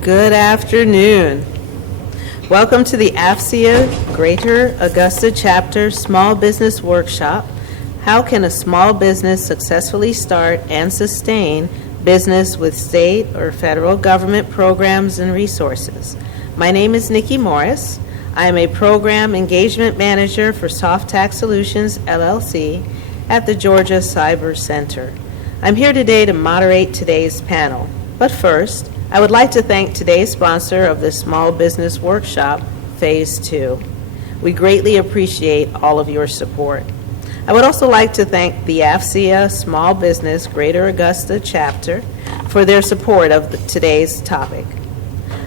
Good afternoon. Welcome to the AFCEA Greater Augusta Chapter Small Business Workshop. How can a small business successfully start and sustain business with state or federal government programs and resources? My name is Nikki Morris. I am a Program Engagement Manager for Soft Tax Solutions, LLC, at the Georgia Cyber Center. I'm here today to moderate today's panel. But first, I would like to thank today's sponsor of the Small Business Workshop, Phase 2. We greatly appreciate all of your support. I would also like to thank the AFCEA Small Business Greater Augusta Chapter for their support of today's topic.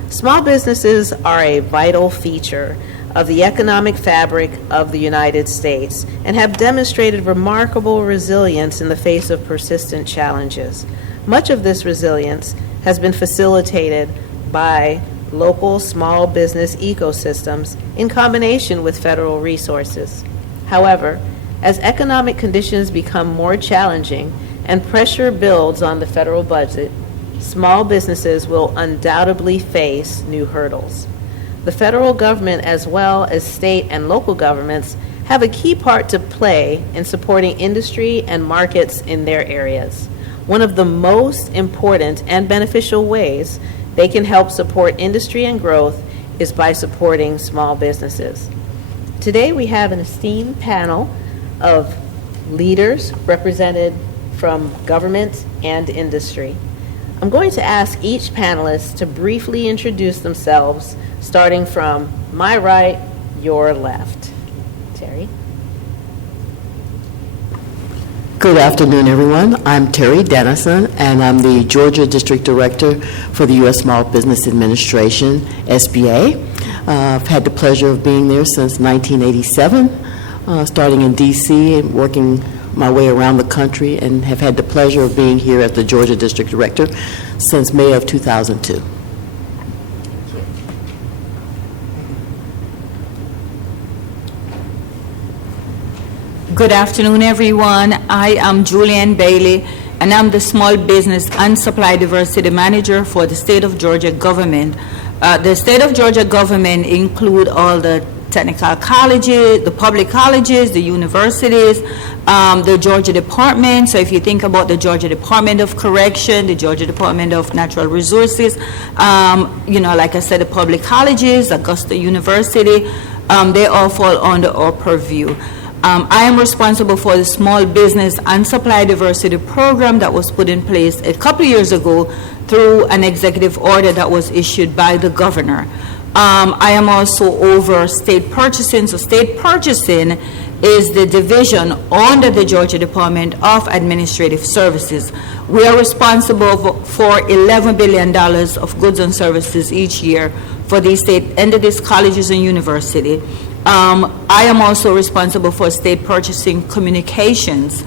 Small businesses are a vital feature of the economic fabric of the United States and have demonstrated remarkable resilience in the face of persistent challenges. Much of this resilience has been facilitated by local small business ecosystems in combination with federal resources. However, as economic conditions become more challenging and pressure builds on the federal budget, small businesses will undoubtedly face new hurdles. The federal government, as well as state and local governments, have a key part to play in supporting industry and markets in their areas. One of the most important and beneficial ways they can help support industry and growth is by supporting small businesses. Today we have an esteemed panel of leaders represented from government and industry. I'm going to ask each panelist to briefly introduce themselves, starting from my right, your left. Terry. Good afternoon, everyone. I'm Terry Dennison, and I'm the Georgia District Director for the U.S. Small Business Administration, SBA. I've had the pleasure of being there since 1987, starting in D.C. and working my way around the country, and have had the pleasure of being here as the Georgia District Director since May of 2002. Good afternoon, everyone. I am Julianne Bailey, and I'm the Small Business and Supply Diversity Manager for the State of Georgia government. The State of Georgia government include all the technical colleges, the public colleges, the universities, the Georgia Department. So if you think about the Georgia Department of Correction, the Georgia Department of Natural Resources, like I said, the public colleges, Augusta University, they all fall under our purview. I am responsible for the Small Business and Supply Diversity Program that was put in place a couple of years ago through an executive order that was issued by the governor. I am also over state purchasing. So state purchasing is the division under the Georgia Department of Administrative Services. We are responsible for $11 billion of goods and services each year for these state entities, colleges, and universities. I am also responsible for state purchasing communications.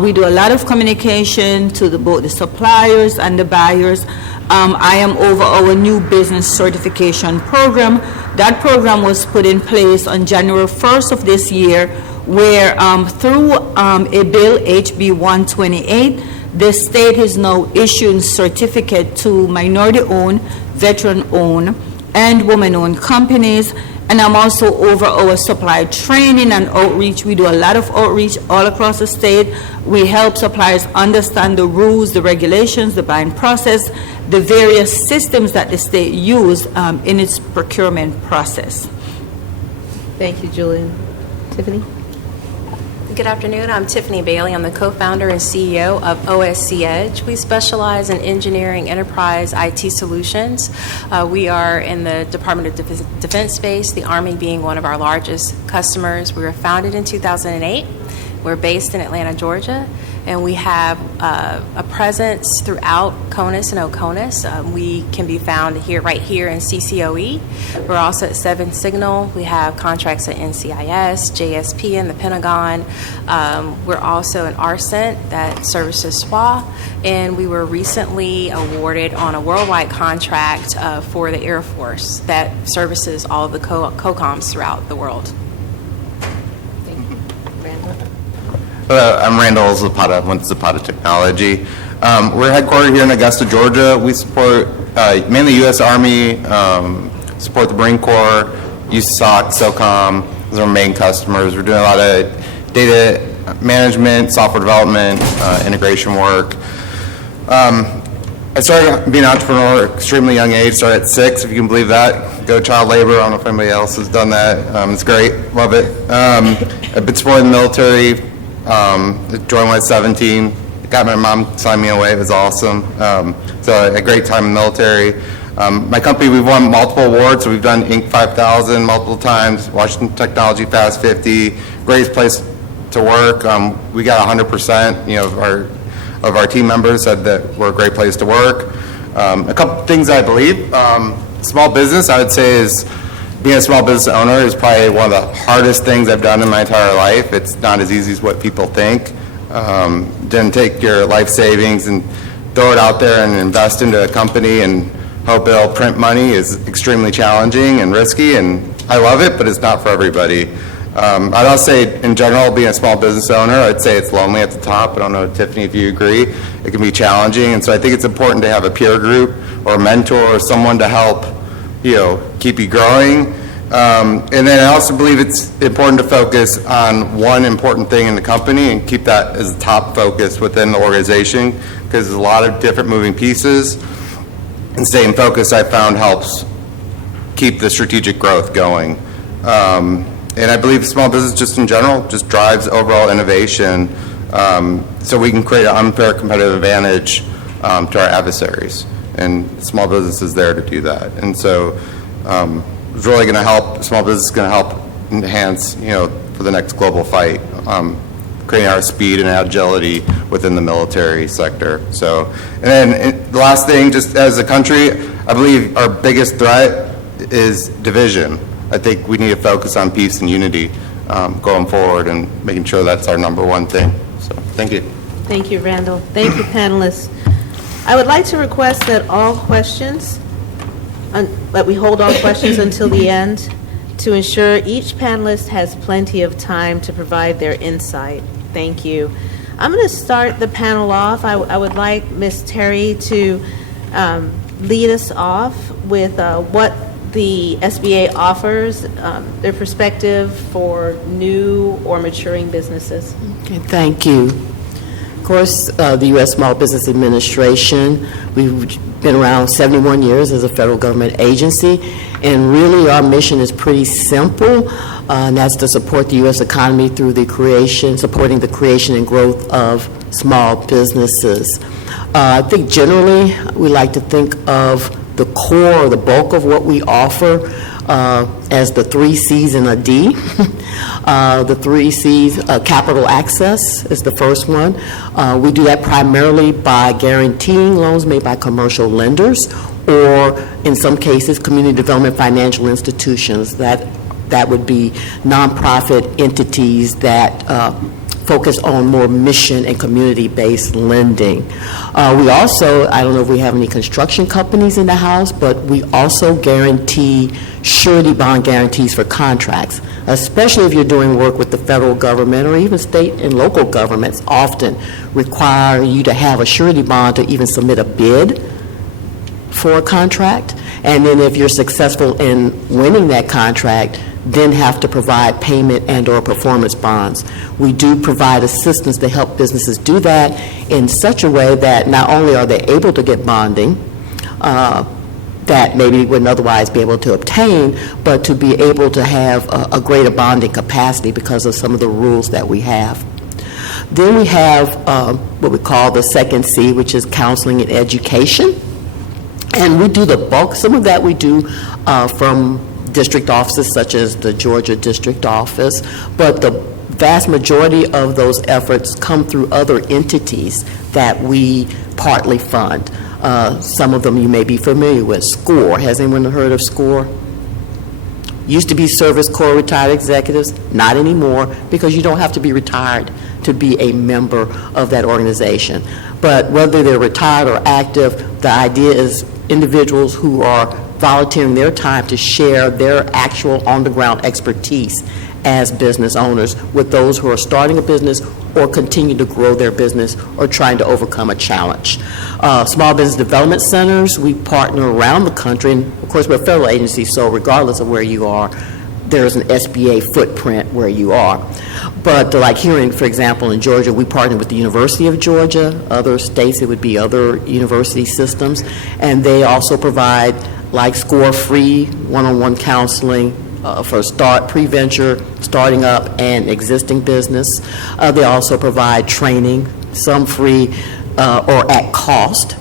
We do a lot of communication to both the suppliers and the buyers. I am over our new business certification program. That program was put in place on January 1st of this year, where through a bill, HB 128, the state is now issuing certificate to minority-owned, veteran-owned, and woman-owned companies. And I'm also over our supply training and outreach. We do a lot of outreach all across the state. We help suppliers understand the rules, the regulations, the buying process, the various systems that the state uses in its procurement process. Thank you, Julian. Tiffany? Good afternoon. I'm Tiffany Bailey. I'm the co-founder and CEO of OSC Edge. We specialize in engineering enterprise IT solutions. We are in the Department of Defense space, the Army being one of our largest customers. We were founded in 2008. We're based in Atlanta, Georgia, and we have a presence throughout CONUS and OCONUS. We can be found right here in CCOE. We're also at 7 Signal. We have contracts at NCIS, JSP, and the Pentagon. We're also an RCENT that services SWA, and we were recently awarded on a worldwide contract for the Air Force that services all of the COCOMs throughout the world. Thank you. Randall? Hello, I'm Randall Zapata with Zapata Technology. We're headquartered here in Augusta, Georgia. We support mainly U.S. Army, support the Marine Corps, USAC, SOCOM. Those are our main customers. We're doing a lot of data management, software development, integration work. I started being an entrepreneur at an extremely young age, started at 6, if you can believe that. Go child labor, I don't know if anybody else has done that. It's great, love it. I've been supporting the military, joined when I was 17. Got my mom signed me away, it was awesome. So a great time in the military. My company, we've won multiple awards, so we've done Inc. 5000 multiple times, Washington Technology Fast 50, greatest place to work. We got 100%, of our team members said that we're a great place to work. A couple things I believe. Small business, I would say, is being a small business owner is probably one of the hardest things I've done in my entire life. It's not as easy as what people think. Didn't take your life savings and throw it out there and invest into a company and hope it'll print money is extremely challenging and risky, and I love it, but it's not for everybody. I'd also say, in general, being a small business owner, I'd say it's lonely at the top. I don't know, Tiffany, if you agree. It can be challenging, and so I think it's important to have a peer group or a mentor or someone to help, keep you growing. And then I also believe it's important to focus on one important thing in the company and keep that as the top focus within the organization, because there's a lot of different moving pieces. And staying focused, I found, helps keep the strategic growth going. And I believe small business, just in general, just drives overall innovation, so we can create an unfair competitive advantage to our adversaries. And small business is there to do that. And so it's really going to help, small business is going to help enhance, for the next global fight, creating our speed and agility within the military sector. So, and then the last thing, just as a country, I believe our biggest threat is division. I think we need to focus on peace and unity going forward and making sure that's our number one thing. So, thank you. Thank you, Randall. Thank you, panelists. I would like to request that that we hold all questions until the end to ensure each panelist has plenty of time to provide their insight. Thank you. I'm going to start the panel off. I would like Ms. Terry to lead us off with what the SBA offers, their perspective for new or maturing businesses. Okay, thank you. Of course, the U.S. Small Business Administration, we've been around 71 years as a federal government agency, and really our mission is pretty simple, and that's to support the U.S. economy through supporting the creation and growth of small businesses. I think generally we like to think of the core, the bulk of what we offer as the 3 C's and a D. The 3 C's, capital access is the first one. We do that primarily by guaranteeing loans made by commercial lenders, or in some cases, community development financial institutions. That would be nonprofit entities that focus on more mission and community-based lending. We also, I don't know if we have any construction companies in the house, but we also guarantee surety bond guarantees for contracts, especially if you're doing work with the federal government or even state and local governments often require you to have a surety bond to even submit a bid for a contract. And then if you're successful in winning that contract, then have to provide payment and or performance bonds. We do provide assistance to help businesses do that in such a way that not only are they able to get bonding that maybe wouldn't otherwise be able to obtain, but to be able to have a greater bonding capacity because of some of the rules that we have. Then we have what we call the second C, which is counseling and education. And we do the bulk, some of that we do from district offices such as the Georgia district office, but the vast majority of those efforts come through other entities that we partly fund. Some of them you may be familiar with. SCORE, has anyone heard of SCORE? Used to be Service Corps retired executives, not anymore, because you don't have to be retired to be a member of that organization. But whether they're retired or active, the idea is individuals who are volunteering their time to share their actual on-the-ground expertise as business owners with those who are starting a business or continue to grow their business or trying to overcome a challenge. Small business development centers, we partner around the country, and of course we're a federal agency, so regardless of where you are, there's an SBA footprint where you are. But like here, for example, in Georgia, we partner with the University of Georgia. Other states, it would be other university systems. And they also provide like score-free one-on-one counseling for pre-venture, starting up, and existing business. They also provide training, some free or at cost.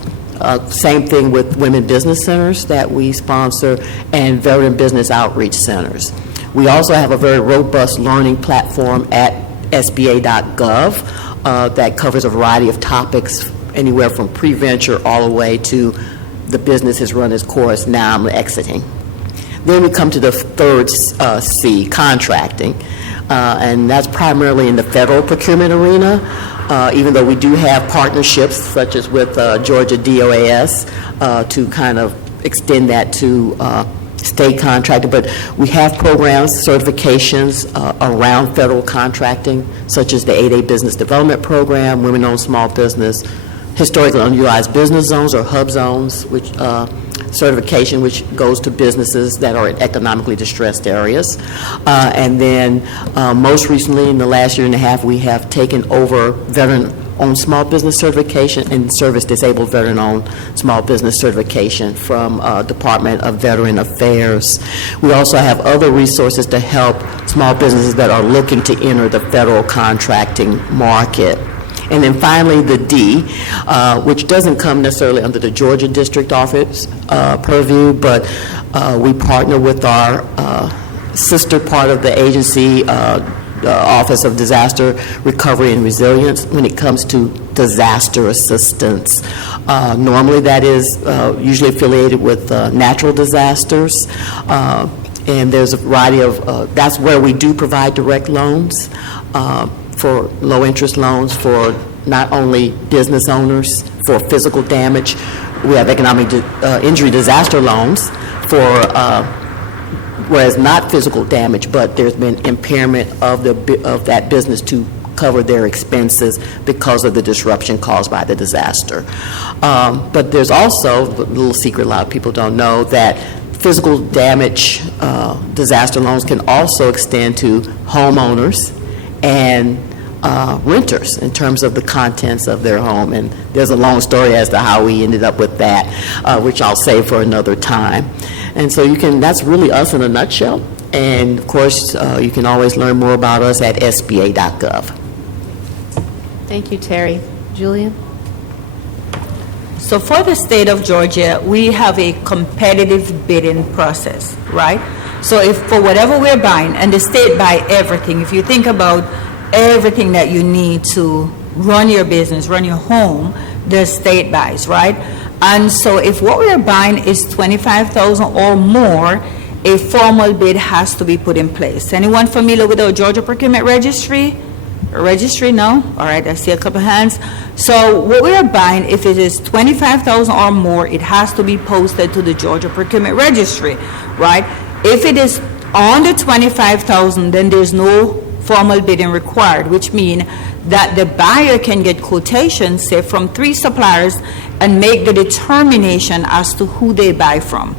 Same thing with women business centers that we sponsor and veteran business outreach centers. We also have a very robust learning platform at SBA.gov that covers a variety of topics, anywhere from pre-venture all the way to the business has run its course, now I'm exiting. Then we come to the third C, contracting, and that's primarily in the federal procurement arena, even though we do have partnerships such as with Georgia DOAS to kind of extend that to state contracting, but we have programs, certifications around federal contracting, such as the 8A Business Development Program, Women-Owned Small Business, Historically Unutilized Business Zones or HUB Zones, which certification which goes to businesses that are in economically distressed areas. And then most recently, in the last year and a half, we have taken over veteran-owned small business certification and service-disabled veteran-owned small business certification from Department of Veteran Affairs. We also have other resources to help small businesses that are looking to enter the federal contracting market. And then finally, the D, which doesn't come necessarily under the Georgia District Office purview, but we partner with our sister part of the agency, the Office of Disaster Recovery and Resilience, when it comes to disaster assistance. Normally that is usually affiliated with natural disasters, and there's a variety of, that's where we do provide direct loans, for low-interest loans for not only business owners for physical damage. We have economic injury disaster loans for whereas not physical damage, but there's been impairment of that business to cover their expenses because of the disruption caused by the disaster. But there's also a little secret a lot of people don't know that physical damage disaster loans can also extend to homeowners and renters in terms of the contents of their home. And there's a long story as to how we ended up with that, which I'll save for another time. And so that's really us in a nutshell. And of course, you can always learn more about us at sba.gov. Thank you, Terry. Julian? So for the state of Georgia, we have a competitive bidding process, right? So if for whatever we're buying, and the state buy everything, if you think about everything that you need to run your business, run your home, the state buys, right? And so if what we're buying is $25,000 or more, a formal bid has to be put in place. Anyone familiar with our Georgia Procurement Registry? Registry, no? All right, I see a couple hands. So what we are buying, if it is $25,000 or more, it has to be posted to the Georgia Procurement Registry, right? If it is under $25,000, then there's no formal bidding required, which means that the buyer can get quotations, say, from 3 suppliers and make the determination as to who they buy from.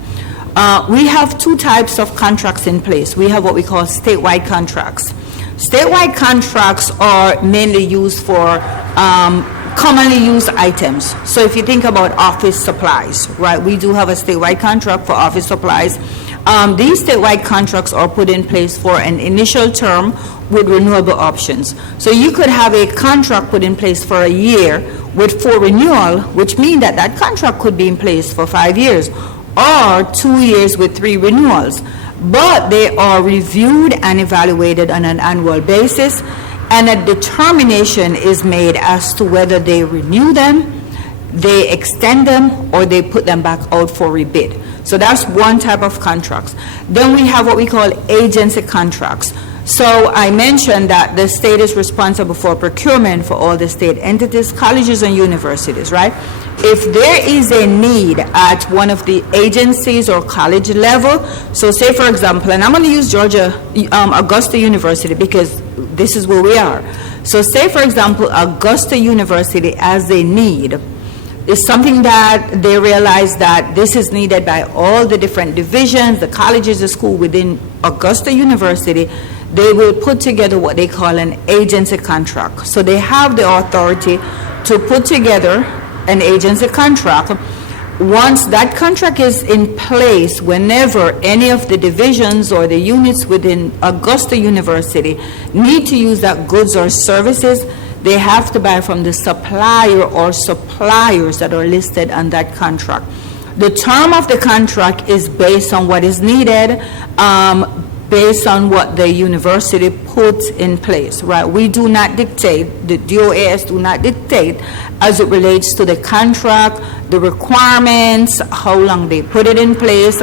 We have 2 types of contracts in place. We have what we call statewide contracts. Statewide contracts are mainly used for commonly used items. So if you think about office supplies, right, we do have a statewide contract for office supplies. These statewide contracts are put in place for an initial term with renewable options. So you could have a contract put in place for a year with 4 renewal, which means that that contract could be in place for 5 years, or 2 years with 3 renewals. But they are reviewed and evaluated on an annual basis, and a determination is made as to whether they renew them, they extend them, or they put them back out for rebid. So that's one type of contracts. Then we have what we call agency contracts. So I mentioned that the state is responsible for procurement for all the state entities, colleges, and universities, right? If there is a need at one of the agencies or college level, so say for example, and I'm going to use Georgia, Augusta University because this is where we are. So say for example, Augusta University as a need is something that they realize that this is needed by all the different divisions, the colleges, the school within Augusta University. They will put together what they call an agency contract. So they have the authority to put together an agency contract. Once that contract is in place, whenever any of the divisions or the units within Augusta University need to use that goods or services, they have to buy from the supplier or suppliers that are listed on that contract. The term of the contract is based on what is needed, based on what the university puts in place, right? We do not dictate, the DOAS do not dictate as it relates to the contract, the requirements, how long they put it in place.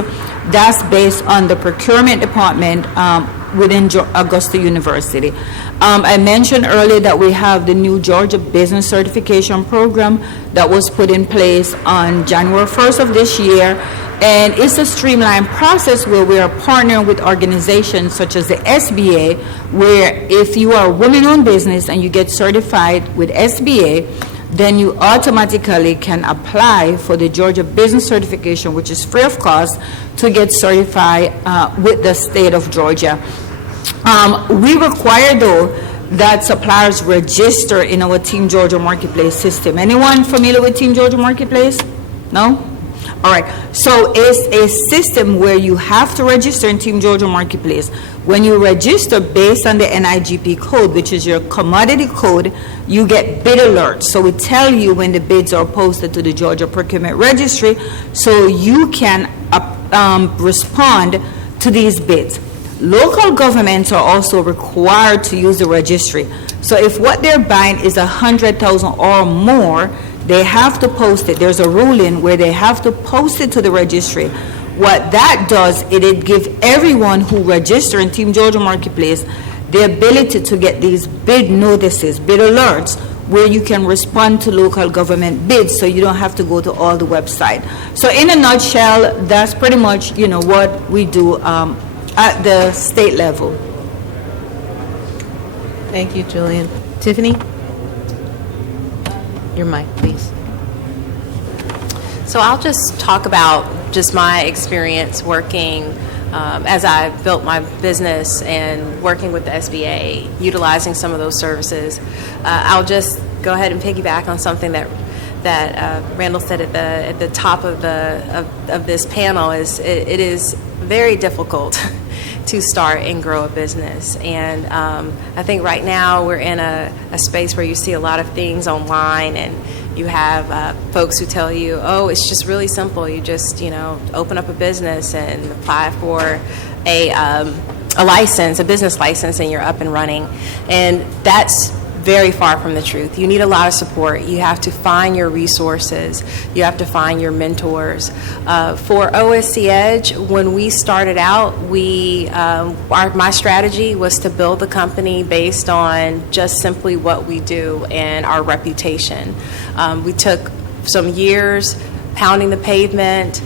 That's based on the procurement department within Augusta University. I mentioned earlier that we have the new Georgia Business Certification Program that was put in place on January 1st of this year. And it's a streamlined process where we are partnering with organizations such as the SBA, where if you are a woman-owned business and you get certified with SBA, then you automatically can apply for the Georgia Business Certification, which is free of cost, to get certified with the state of Georgia. We require, though, that suppliers register in our Team Georgia Marketplace system. Anyone familiar with Team Georgia Marketplace? No? All right, so it's a system where you have to register in Team Georgia Marketplace. When you register based on the NIGP code, which is your commodity code, you get bid alerts. So we tell you when the bids are posted to the Georgia Procurement Registry so you can respond to these bids. Local governments are also required to use the registry. So if what they're buying is 100,000 or more, they have to post it. There's a ruling where they have to post it to the registry. What that does, it gives everyone who register in Team Georgia Marketplace the ability to get these bid notices, bid alerts, where you can respond to local government bids so you don't have to go to all the website. So in a nutshell, that's pretty much, what we do at the state level. Thank you, Julian. Tiffany? Your mic, please. So I'll just talk about just my experience working as I built my business and working with the SBA, utilizing some of those services. I'll just go ahead and piggyback on something that Randall said at the top of this panel. It is very difficult to start and grow a business. And I think right now we're in a space where you see a lot of things online, and you have folks who tell you, oh, it's just really simple. You just, open up a business and apply for a license, a business license, and you're up and running. And that's very far from the truth. You need a lot of support. You have to find your resources. You have to find your mentors. For OSC Edge, when we started out, my strategy was to build the company based on just simply what we do and our reputation. We took some years pounding the pavement,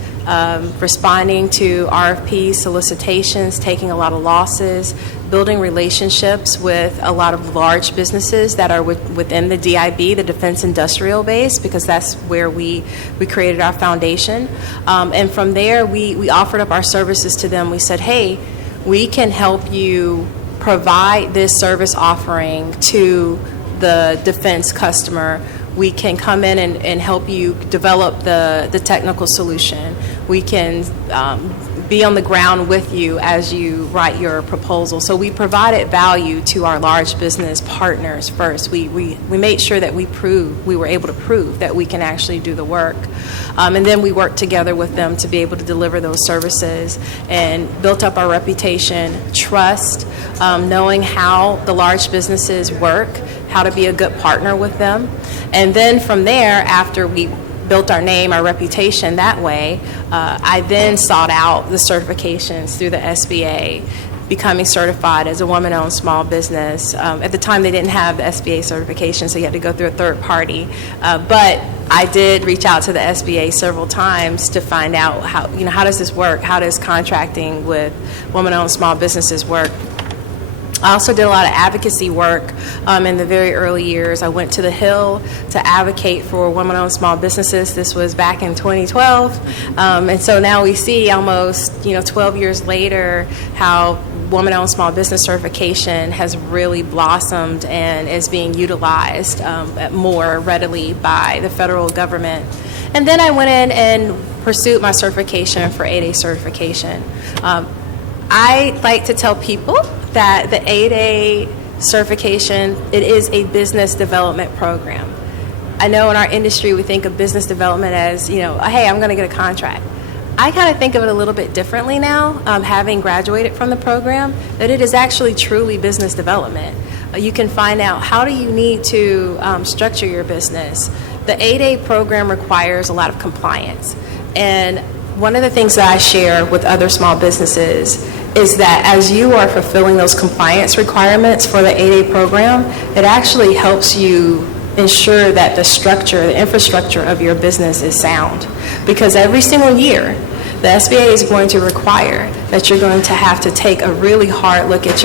responding to RFPs, solicitations, taking a lot of losses, building relationships with a lot of large businesses that are within the DIB, the Defense Industrial Base, because that's where we created our foundation. And from there, we offered up our services to them. We said, hey, we can help you provide this service offering to the defense customer. We can come in and help you develop the technical solution. We can be on the ground with you as you write your proposal. So we provided value to our large business partners first. We made sure that we were able to prove that we can actually do the work. And then we worked together with them to be able to deliver those services and built up our reputation, trust, knowing how the large businesses work, how to be a good partner with them. And then from there, after we built our name, our reputation that way, I then sought out the certifications through the SBA becoming certified as a woman-owned small business. At the time, they didn't have the SBA certification, so you had to go through a third party. But I did reach out to the SBA several times to find out how does this work? How does contracting with woman-owned small businesses work? I also did a lot of advocacy work in the very early years. I went to the Hill to advocate for women-owned small businesses. This was back in 2012. And so now we see almost 12 years later how woman-owned small business certification has really blossomed and is being utilized more readily by the federal government. And then I went in and pursued my certification for 8A certification. I like to tell people that the 8A certification, it is a business development program. I know in our industry we think of business development as, hey, I'm going to get a contract. I kind of think of it a little bit differently now, having graduated from the program, that it is actually truly business development. You can find out how do you need to structure your business. The 8A program requires a lot of compliance. And one of the things that I share with other small businesses is that as you are fulfilling those compliance requirements for the 8A program, it actually helps you ensure that the structure, the infrastructure of your business is sound. Because every single year, the SBA is going to require that you're going to have to take a really hard look at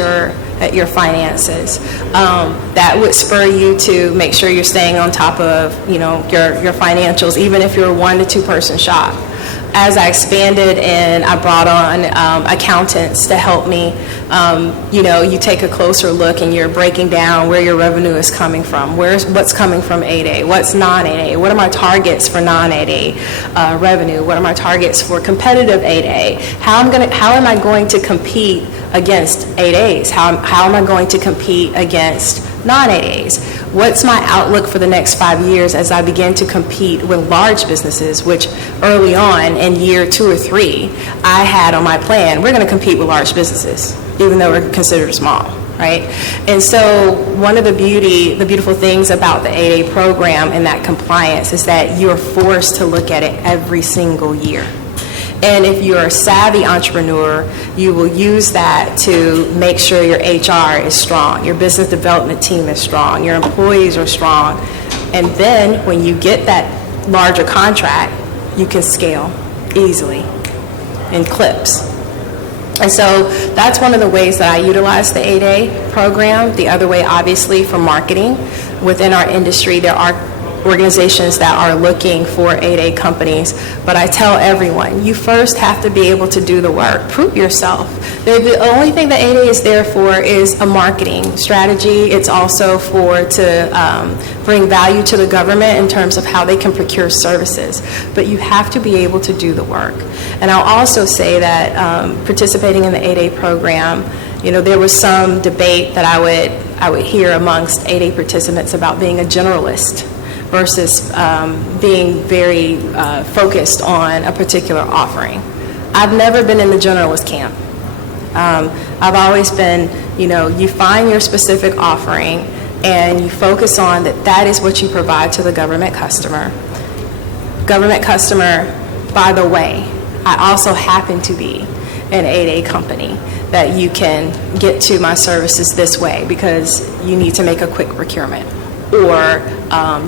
your finances. That would spur you to make sure you're staying on top of your financials, even if you're a 1 to 2 person shop. As I expanded and I brought on accountants to help me, you take a closer look and you're breaking down where your revenue is coming from, what's coming from 8A, what's non-8A, what are my targets for non-8A revenue, what are my targets for competitive 8A, how am I going to compete against 8As, how am I going to compete against non-8As? What's my outlook for the next 5 years as I begin to compete with large businesses, which early on in year 2 or 3, I had on my plan, we're going to compete with large businesses, even though we're considered small, right? And so one of the beautiful things about the 8A program and that compliance is that you're forced to look at it every single year. And if you're a savvy entrepreneur, you will use that to make sure your HR is strong, your business development team is strong, your employees are strong. And then when you get that larger contract, you can scale easily in clips. And so that's one of the ways that I utilize the 8A program. The other way, obviously, for marketing. Within our industry, there are organizations that are looking for 8A companies, but I tell everyone, you first have to be able to do the work, prove yourself. The only thing that 8A is there for is a marketing strategy. It's also to bring value to the government in terms of how they can procure services, but you have to be able to do the work. And I'll also say that participating in the 8A program, there was some debate that I would hear amongst 8A participants about being a generalist versus being very focused on a particular offering. I've never been in the generalist camp. I've always been, you find your specific offering and you focus on that is what you provide to the government customer. Government customer, by the way, I also happen to be an 8A company that you can get to my services this way because you need to make a quick procurement, or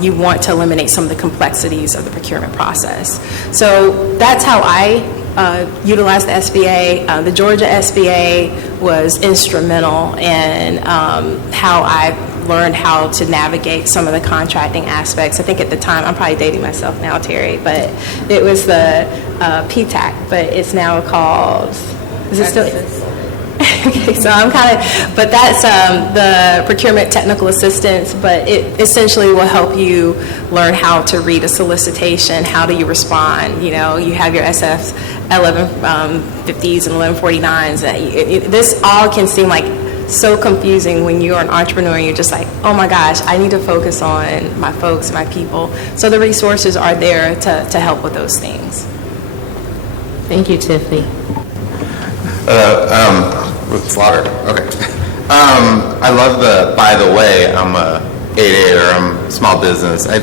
you want to eliminate some of the complexities of the procurement process. So that's how I utilize the SBA. The Georgia SBA was instrumental in how I learned how to navigate some of the contracting aspects. I think at the time, I'm probably dating myself now, Terry, but it was the PTAC, but it's now called, is it still? Okay, so but that's the procurement technical assistance, but it essentially will help you learn how to read a solicitation, how do you respond, you have your SF 1150s and 1149s. This all can seem like so confusing when you're an entrepreneur and you're just like, oh my gosh, I need to focus on my folks, my people. So the resources are there to help with those things. Thank you, Tiffany. With Slaughter, okay. I love by the way, I'm a 8A or I'm a small business. I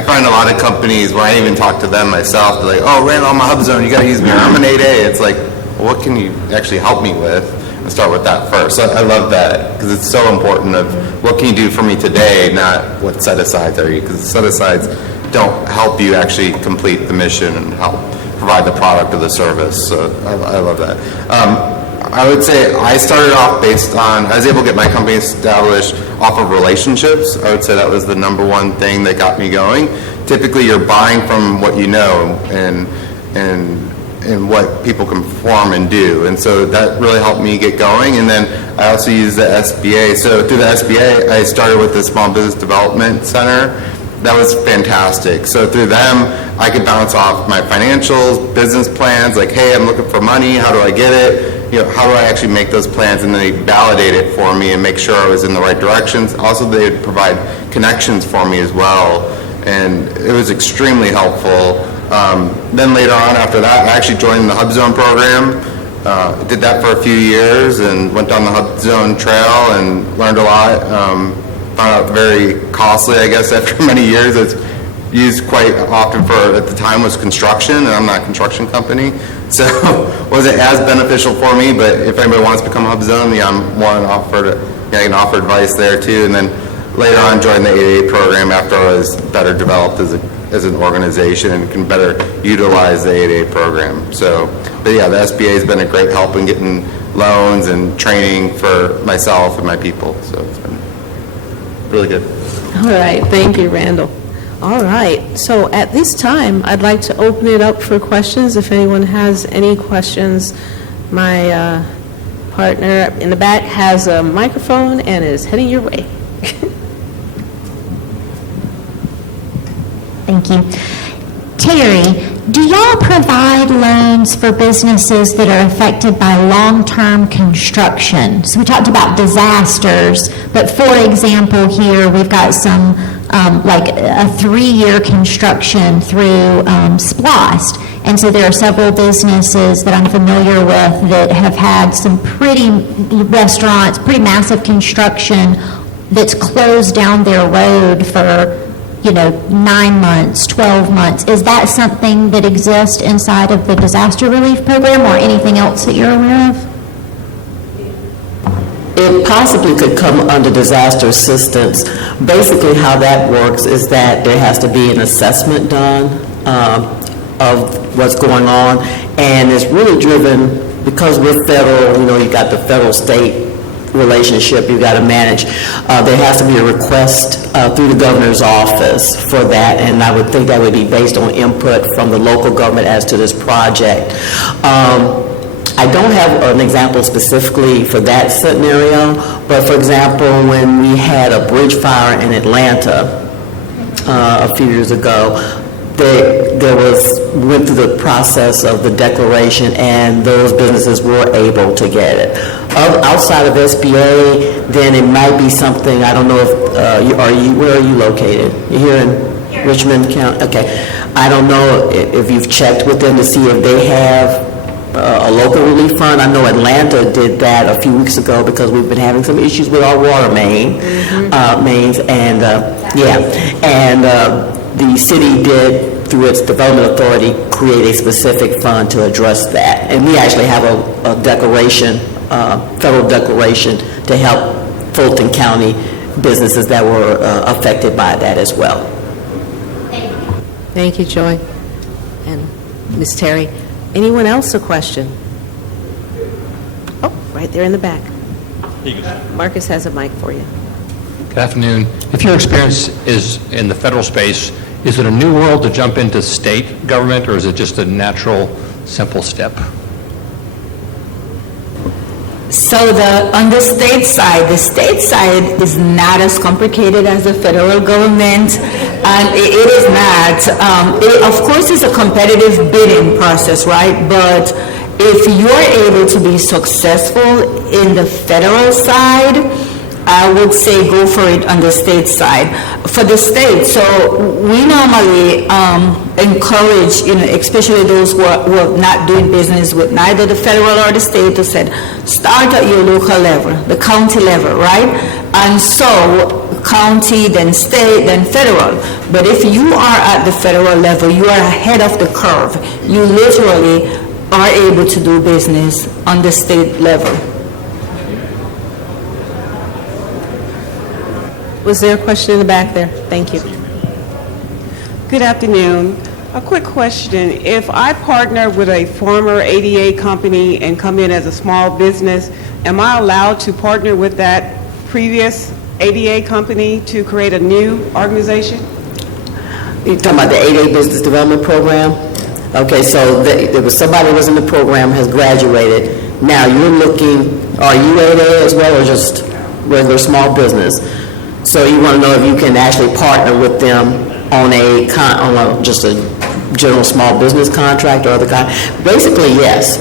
find a lot of companies where I even talk to them myself, they're like, oh, ran on my hub zone, you gotta use me, or I'm an 8A. It's like, well, what can you actually help me with? I start with that first. So I love that because it's so important of what can you do for me today, not what set-asides are you, because set-asides don't help you actually complete the mission and help provide the product or the service. So I love that. I would say I started off based on, I was able to get my company established off of relationships. I would say that was the number one thing that got me going. Typically, you're buying from what you know and what people can perform and do. And so that really helped me get going. And then I also use the SBA. So through the SBA, I started with the Small Business Development Center. That was fantastic. So through them, I could bounce off my financials, business plans, like, hey, I'm looking for money, how do I get it? How do I actually make those plans? And then they validate it for me and make sure I was in the right directions. Also, they would provide connections for me as well. And it was extremely helpful. Then later on after that, I actually joined the Hub Zone program. Did that for a few years and went down the Hub Zone trail and learned a lot. Found out very costly, I guess, after many years. It's used quite often for, at the time, was construction, and I'm not a construction company. So wasn't as beneficial for me, but if anybody wants to become Hub Zone, I'm more than offered, I can offer advice there too. And then later on joined the 888 program after I was better developed as an organization and can better utilize the 888 program. So, but yeah, the SBA has been a great help in getting loans and training for myself and my people. So it's been really good. All right, thank you, Randall. All right, so at this time, I'd like to open it up for questions. If anyone has any questions, my partner in the back has a microphone and is heading your way. Thank you. Terry, do y'all provide loans for businesses that are affected by long-term construction? So we talked about disasters, but for example here, we've got some like a 3-year construction through Splost. And so there are several businesses that I'm familiar with that have had some pretty restaurants, pretty massive construction that's closed down their road for 9 months, 12 months. Is that something that exists inside of the disaster relief program or anything else that you're aware of? It possibly could come under disaster assistance. Basically, how that works is that there has to be an assessment done of what's going on, and it's really driven, because we're federal, you got the federal-state relationship you got to manage. There has to be a request through the governor's office for that, and I would think that would be based on input from the local government as to this project. I don't have an example specifically for that scenario, but for example, when we had a bridge fire in Atlanta a few years ago, we went through the process of the declaration, and those businesses were able to get it. Outside of SBA, then it might be something, I don't know if, where are you located? You're here in Richmond County? Okay. I don't know if you've checked with them to see if they have a local relief fund. I know Atlanta did that a few weeks ago because we've been having some issues with our water mains, and the city did, through its development authority, create a specific fund to address that. And we actually have a declaration, federal declaration, to help Fulton County businesses that were affected by that as well. Thank you, Joy. And Ms. Terry. Anyone else a question? Oh, right there in the back. Marcus has a mic for you. Good afternoon. If your experience is in the federal space, is it a new world to jump into state government, or is it just a natural, simple step? So on the state side is not as complicated as the federal government, and it is not. Of course, it's a competitive bidding process, right? But if you're able to be successful in the federal side, I would say go for it on the state side. For the state, so we normally encourage, especially those who are not doing business with neither the federal or the state, to say, start at your local level, the county level, right? And so county, then state, then federal. But if you are at the federal level, you are ahead of the curve. You literally are able to do business on the state level. Was there a question in the back there? Thank you. Good afternoon. A quick question. If I partner with a former ADA company and come in as a small business, am I allowed to partner with that previous ADA company to create a new organization? You're talking about the 8A Business Development Program? Okay, so there was somebody who was in the program, has graduated. Now you're looking, are you 8A as well, or just regular small business? So you want to know if you can actually partner with them on just a general small business contract or other kind? Basically, yes.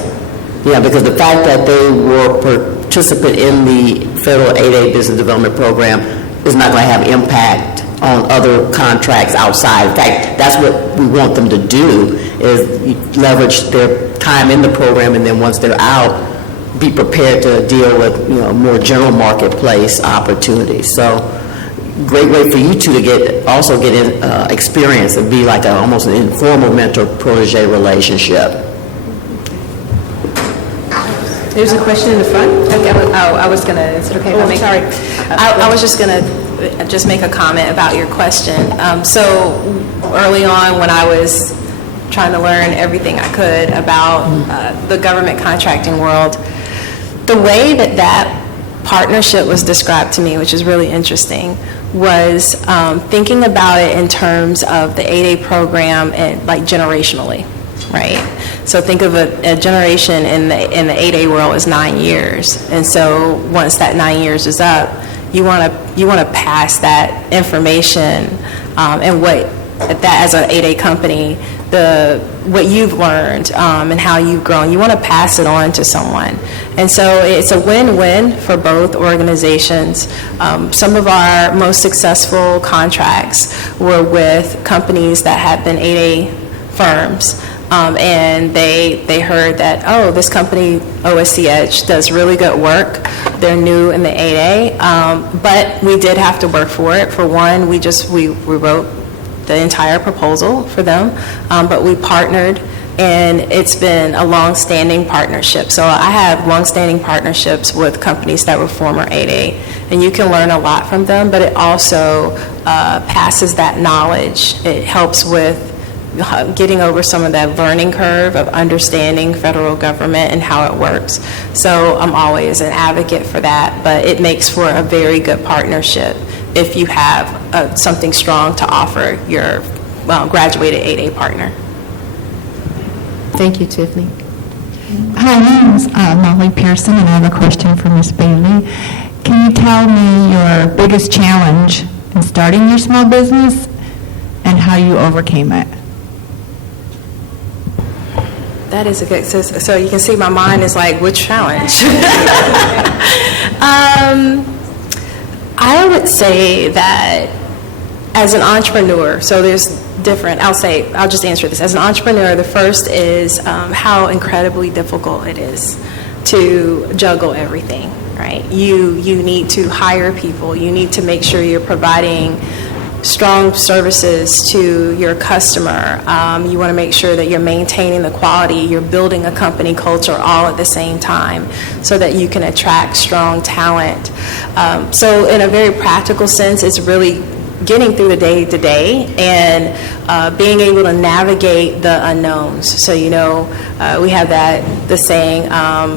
Yeah, because the fact that they were participant in the federal 8A Business Development Program is not going to have impact on other contracts outside. In fact, that's what we want them to do, is leverage their time in the program, and then once they're out, be prepared to deal with, more general marketplace opportunities. So, great way for you two to get experience and be like almost an informal mentor-protege relationship. There's a question in the front. Okay, I was going to, is it okay if I make? sorry. I was just going to make a comment about your question. So early on, when I was trying to learn everything I could about the government contracting world, the way that partnership was described to me, which is really interesting, was thinking about it in terms of the 8A program and like generationally, right? So think of a generation in the 8A world is 9 years, and so once that 9 years is up, you want to pass that information and what that as an 8A company, what you've learned and how you've grown, you want to pass it on to someone. And so it's a win-win for both organizations. Some of our most successful contracts were with companies that have been 8A firms. And they heard that, oh, this company, OSC Edge, does really good work. They're new in the 8A, but we did have to work for it. For one, we wrote the entire proposal for them, but we partnered, and it's been a long-standing partnership. So I have long-standing partnerships with companies that were former 8A, and you can learn a lot from them, but it also passes that knowledge. It helps with getting over some of that learning curve of understanding federal government and how it works. So I'm always an advocate for that, but it makes for a very good partnership if you have something strong to offer your graduated 8A partner. Thank you, Tiffany. Hi, my name is Molly Pearson, and I have a question for Ms. Bailey. Can you tell me your biggest challenge in starting your small business and how you overcame it? That is a good, so you can see my mind is like, which challenge? I would say that as an entrepreneur, so there's different, I'll just answer this. As an entrepreneur, the first is how incredibly difficult it is to juggle everything, right? You need to hire people. You need to make sure you're providing strong services to your customer. You want to make sure that you're maintaining the quality, you're building a company culture all at the same time so that you can attract strong talent. So in a very practical sense, it's really getting through the day-to-day and being able to navigate the unknowns. So, we have the saying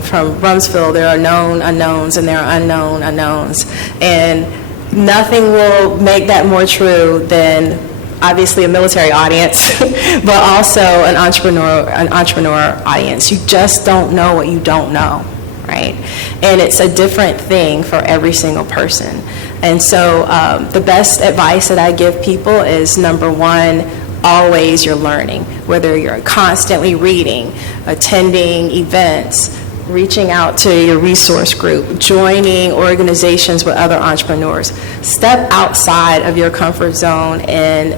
from Rumsfeld, there are known unknowns and there are unknown unknowns. And nothing will make that more true than obviously a military audience, but also an entrepreneur audience. You just don't know what you don't know, right? And it's a different thing for every single person. And so the best advice that I give people is, number one, always you're learning, whether you're constantly reading, attending events, reaching out to your resource group, joining organizations with other entrepreneurs. Step outside of your comfort zone and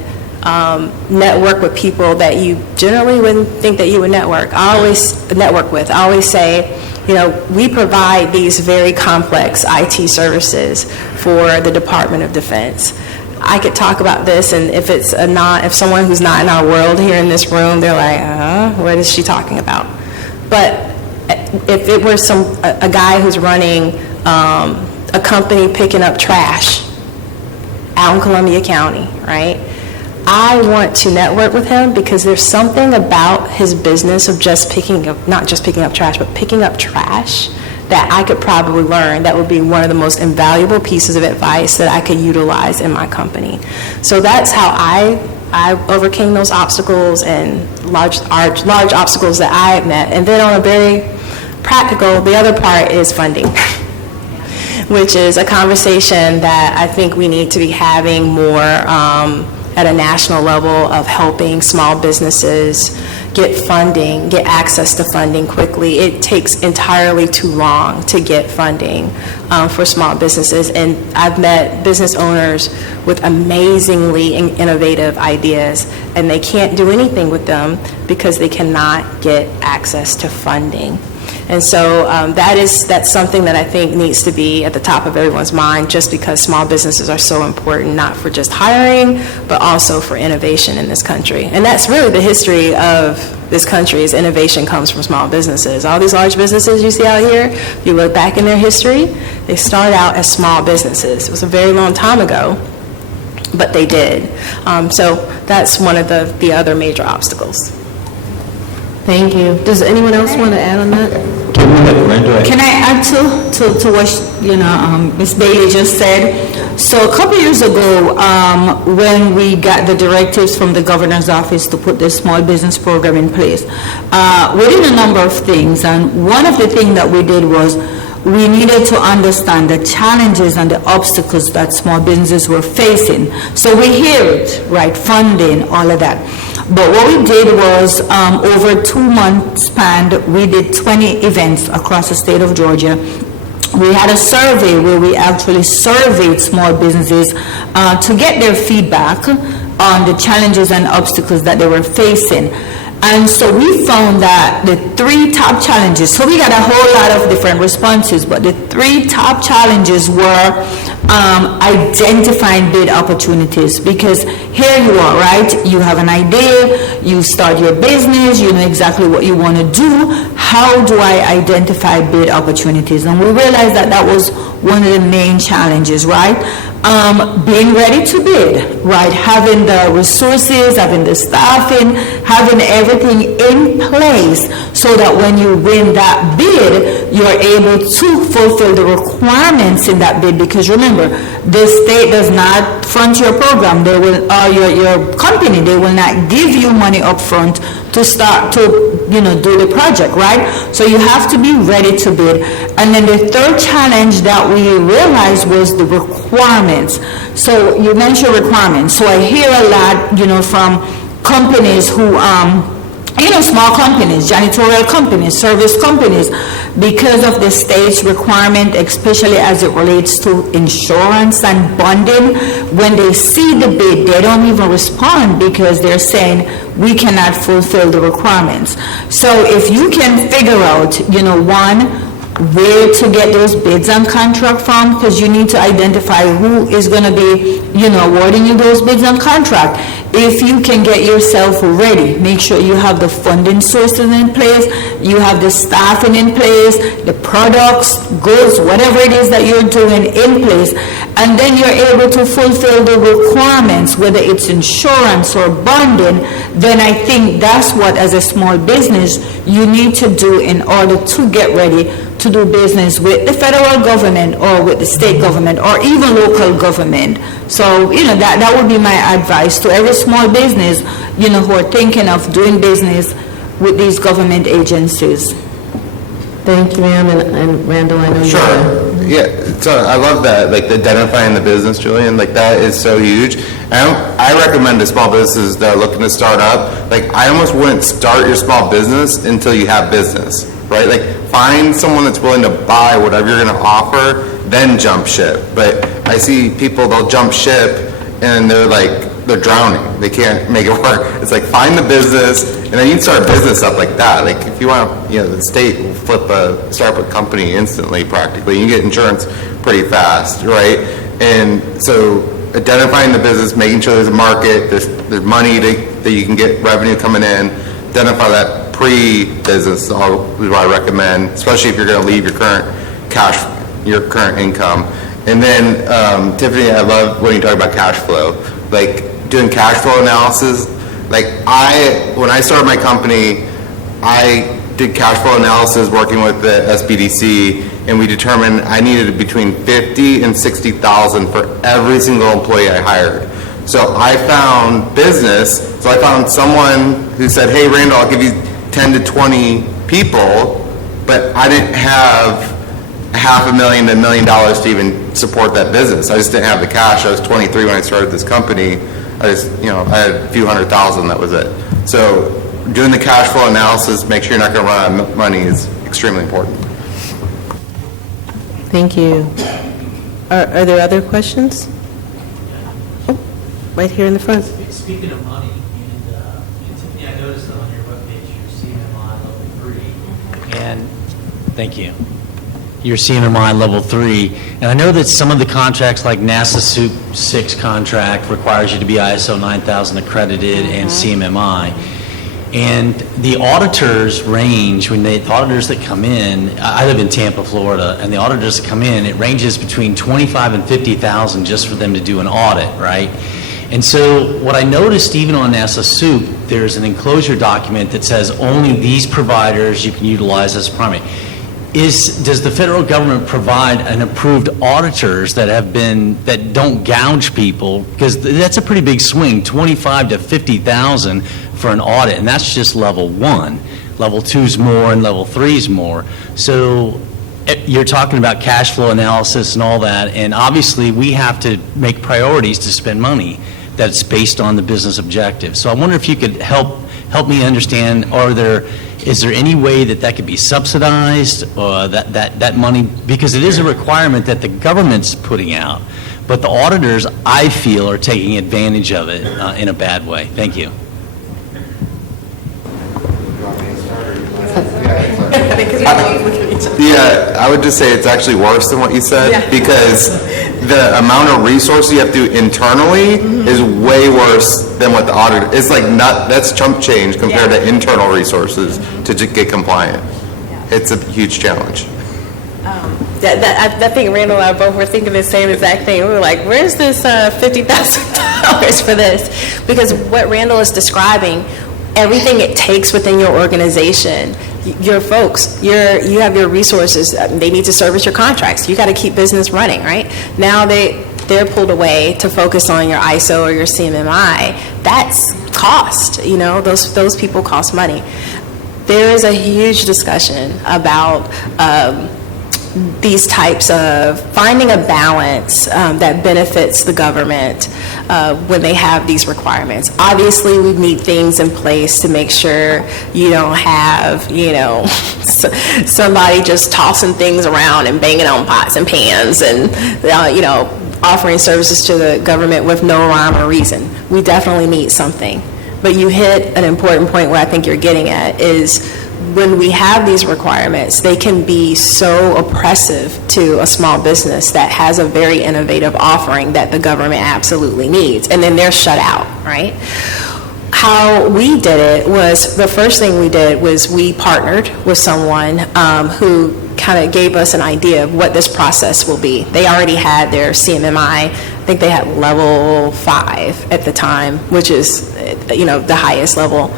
network with people that you generally wouldn't think that you would network with. I always say, we provide these very complex IT services for the Department of Defense. I could talk about this, and if someone who's not in our world here in this room, they're like, what is she talking about? But if it were a guy who's running a company picking up trash, out in Columbia County, right? I want to network with him because there's something about his business of just not just picking up trash, but picking up trash that I could probably learn that would be one of the most invaluable pieces of advice that I could utilize in my company. So that's how I overcame those obstacles and large obstacles that I met. And then on a very practical, the other part is funding, which is a conversation that I think we need to be having more at a national level of helping small businesses get funding, get access to funding quickly. It takes entirely too long to get funding for small businesses, and I've met business owners with amazingly innovative ideas, and they can't do anything with them because they cannot get access to funding. And so that's something that I think needs to be at the top of everyone's mind, just because small businesses are so important, not for just hiring, but also for innovation in this country. And that's really the history of this country, is innovation comes from small businesses. All these large businesses you see out here, if you look back in their history, they start out as small businesses. It was a very long time ago, but they did. So that's one of the other major obstacles. Thank you. Does anyone else want to add on that? Can I add to what Ms. Bailey just said? So a couple years ago, when we got the directives from the governor's office to put the small business program in place, we did a number of things, and one of the things that we did was we needed to understand the challenges and the obstacles that small businesses were facing. So we hear it, right, funding, all of that. But what we did was, over a 2-month span, we did 20 events across the state of Georgia. We had a survey where we actually surveyed small businesses to get their feedback on the challenges and obstacles that they were facing. And so we found that the 3 top challenges, so we got a whole lot of different responses, but the 3 top challenges were identifying bid opportunities. Because here you are, right? You have an idea, you start your business, you know exactly what you want to do. How do I identify bid opportunities? And we realized that that was one of the main challenges, right? Being ready to bid, right? Having the resources, having the staffing, having everything in place so that when you win that bid, you're able to fulfill the requirements in that bid. Because remember, the state does not fund your program. They will, your company, they will not give you money up front to start to, do the project, right? So you have to be ready to bid. And then the third challenge that we realized was the requirements. So you mentioned requirements. So I hear a lot, from companies who, small companies, janitorial companies, service companies, because of the state's requirement, especially as it relates to insurance and bonding, when they see the bid, they don't even respond because they're saying, we cannot fulfill the requirements. So if you can figure out, where to get those bids on contract from, because you need to identify who is going to be, awarding you those bids on contract. If you can get yourself ready, make sure you have the funding sources in place, you have the staffing in place, the products, goods, whatever it is that you're doing in place, and then you're able to fulfill the requirements, whether it's insurance or bonding, then I think that's what, as a small business, you need to do in order to get ready to do business with the federal government or with the state government or even local government. So, that would be my advice to every small business, who are thinking of doing business with these government agencies. Thank you, ma'am, and Randall, I know you. Sure. Yeah, so I love that, like identifying the business, Julian, like that is so huge. And I recommend to small businesses that are looking to start up, like I almost wouldn't start your small business until you have business, right? Like find someone that's willing to buy whatever you're going to offer, then jump ship. But I see people, they'll jump ship and they're drowning. They can't make it work. It's like find the business, and then you can start a business up like that. Like if you want, the state will start up a company instantly, practically. You can get insurance pretty fast, right? And so identifying the business, making sure there's a market, there's money that you can get revenue coming in. Identify that pre-business is what I recommend, especially if you're going to leave your current cash, your current income. And then, Tiffany, I love when you talk about cash flow. Like, doing cash flow analysis, like, when I started my company, I did cash flow analysis working with the SBDC, and we determined I needed between $50,000 and $60,000 for every single employee I hired. So I found I found someone who said, hey, Randall, I'll give you 10 to 20 people, but I didn't have $500,000 to $1 million to even support that business. I just didn't have the cash. I was 23 when I started this company. I had a few $100,000, that was it. So doing the cash flow analysis, make sure you're not going to run out of money is extremely important. Thank you. Are there other questions? Oh, right here in the front. Speaking of money, and Tiffany, I noticed that on your webpage, you're CMMI level 3. And thank you. You're CMMI level 3. And I know that some of the contracts, like NASA SOUP 6 contract, requires you to be ISO 9000 accredited and CMMI. And the auditors range, the auditors that come in, I live in Tampa, Florida, and the auditors that come in, it ranges between $25,000 and $50,000 just for them to do an audit, right? And so what I noticed even on NASA SOUP, there's an enclosure document that says only these providers you can utilize as primary. Does the federal government provide an approved auditors that don't gouge people? Because that's a pretty big swing, $25,000 to $50,000 for an audit, and that's just level 1. Level 2's more, and level 3's more. So you're talking about cash flow analysis and all that, and obviously we have to make priorities to spend money that's based on the business objective. So I wonder if you could help me understand, is there any way that could be subsidized, that money, because it is a requirement that the government's putting out, but the auditors, I feel, are taking advantage of it in a bad way. Thank you. Yeah, I would just say it's actually worse than what you said, because the amount of resources you have to do internally is way worse than what the auditor, it's like that's chump change compared to internal resources to get compliant. It's a huge challenge. I think Randall and I both were thinking the same exact thing. We were like, where's this $50,000 for this? Because what Randall is describing, everything it takes within your organization, your folks, you have your resources, they need to service your contracts. You got to keep business running, right? Now they're pulled away to focus on your ISO or your CMMI. That's cost, those people cost money. There is a huge discussion about these types of finding a balance that benefits the government when they have these requirements. Obviously, we need things in place to make sure you don't have, somebody just tossing things around and banging on pots and pans and, offering services to the government with no rhyme or reason. We definitely need something. But you hit an important point where I think you're getting at is when we have these requirements, they can be so oppressive to a small business that has a very innovative offering that the government absolutely needs, and then they're shut out, right? How we did it was, the first thing we did was we partnered with someone who kind of gave us an idea of what this process will be. They already had their CMMI, I think they had level 5 at the time, which is, the highest level.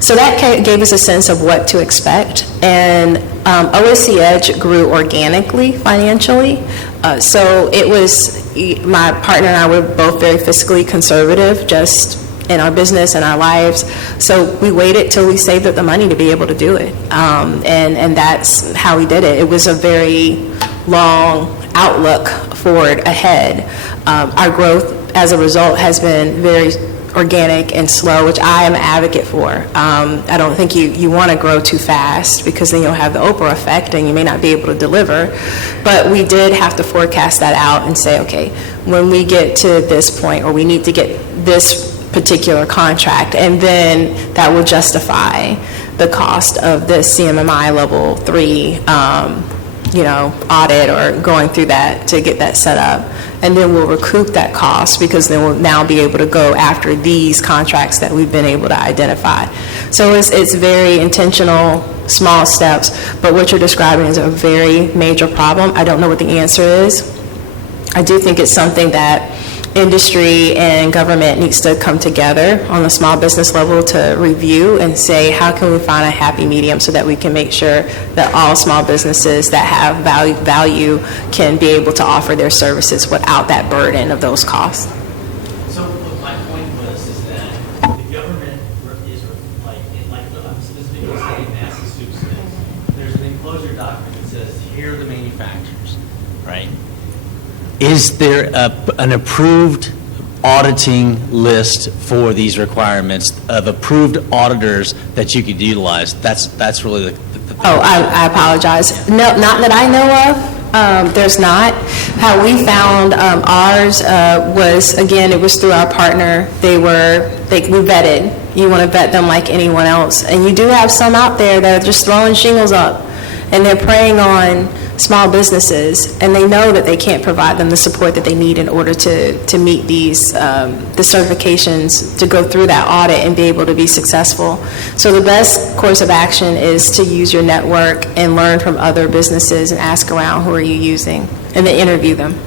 So that gave us a sense of what to expect, and OSC Edge grew organically financially. So it was, my partner and I were both very fiscally conservative, just in our business and our lives. So we waited till we saved up the money to be able to do it, and that's how we did it. It was a very long outlook forward ahead. Our growth as a result has been very organic and slow, which I am an advocate for. I don't think you want to grow too fast, because then you'll have the Oprah effect and you may not be able to deliver. But we did have to forecast that out and say, okay, when we get to this point, or we need to get this particular contract, and then that will justify the cost of this CMMI level 3 audit, or going through that to get that set up. And then we'll recoup that cost, because then we'll now be able to go after these contracts that we've been able to identify. So it's very intentional, small steps, but what you're describing is a very major problem. I don't know what the answer is. I do think it's something that industry and government needs to come together on the small business level to review and say, how can we find a happy medium so that we can make sure that all small businesses that have value can be able to offer their services without that burden of those costs. So what my point was is that the government is like I'm specifically saying Massachusetts, there's an enclosure document that says, here are the manufacturers, right? Is there an approved auditing list for these requirements of approved auditors that you could utilize? That's really the Oh, I apologize. No, not that I know of. There's not. How we found ours was, again, it was through our partner. We vetted. You want to vet them like anyone else. And you do have some out there that are just throwing shingles up, and they're preying on small businesses, and they know that they can't provide them the support that they need in order to meet these the certifications to go through that audit and be able to be successful. So the best course of action is to use your network and learn from other businesses and ask around, who are you using, and then interview them.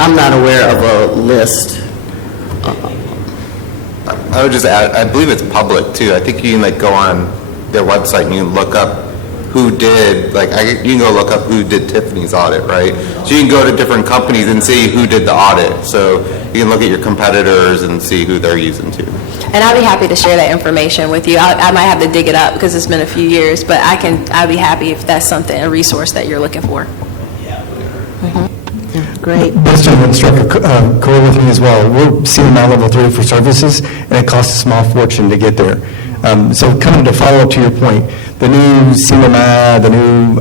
I'm not aware of a list. I would just add, I believe it's public too. I think you can go on their website and you can look up who did, you can go look up who did Tiffany's audit, right? So you can go to different companies and see who did the audit. So you can look at your competitors and see who they're using too. And I'd be happy to share that information with you. I might have to dig it up because it's been a few years, but I'd be happy if that's a resource that you're looking for. Great. This gentleman struck a chord with me as well. We're CMI level 3 for services, and it costs a small fortune to get there. So kind of to follow up to your point, the new CMI, the new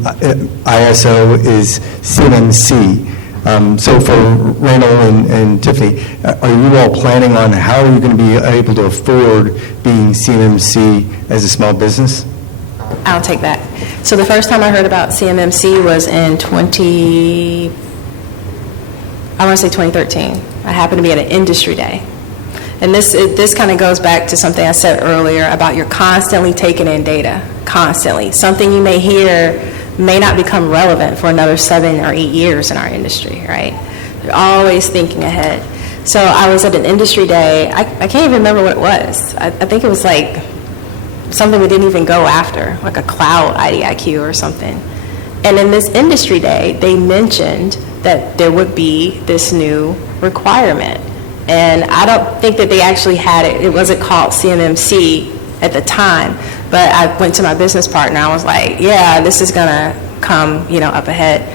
ISO is CMMC. So for Randall and Tiffany, are you all planning on how are you going to be able to afford being CMMC as a small business? I'll take that. So the first time I heard about CMMC was in 2013. I happened to be at an industry day. And this kind of goes back to something I said earlier about you're constantly taking in data, constantly. Something you may hear may not become relevant for another 7 or 8 years in our industry, right? You're always thinking ahead. So I was at an industry day. I can't even remember what it was. I think it was like something we didn't even go after, like a cloud IDIQ or something. And in this industry day, they mentioned that there would be this new requirement. And I don't think that they actually had it. It wasn't called CMMC at the time. But I went to my business partner. I was like, yeah, this is going to come, up ahead.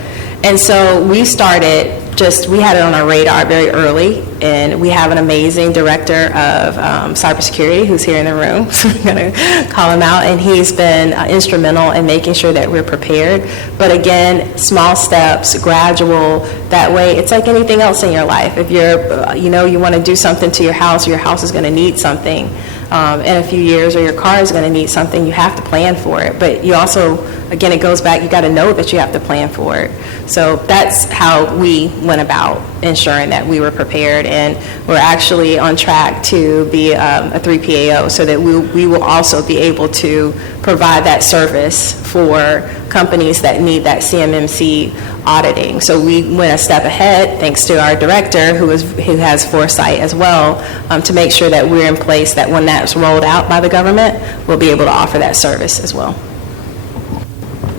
And so we started we had it on our radar very early. And we have an amazing director of cybersecurity who's here in the room. So we're going to call him out. And he's been instrumental in making sure that we're prepared. But again, small steps, gradual. That way, it's like anything else in your life. If you're, you want to do something to your house is going to need something in a few years, or your car is going to need something, you have to plan for it. But you also, again, it goes back, you got to know that you have to plan for it. So that's how we went about ensuring that we were prepared, and we're actually on track to be a 3PAO so that we will also be able to provide that service for companies that need that CMMC auditing. So we went a step ahead, thanks to our director, who has foresight as well, to make sure that we're in place, that when that's rolled out by the government, we'll be able to offer that service as well.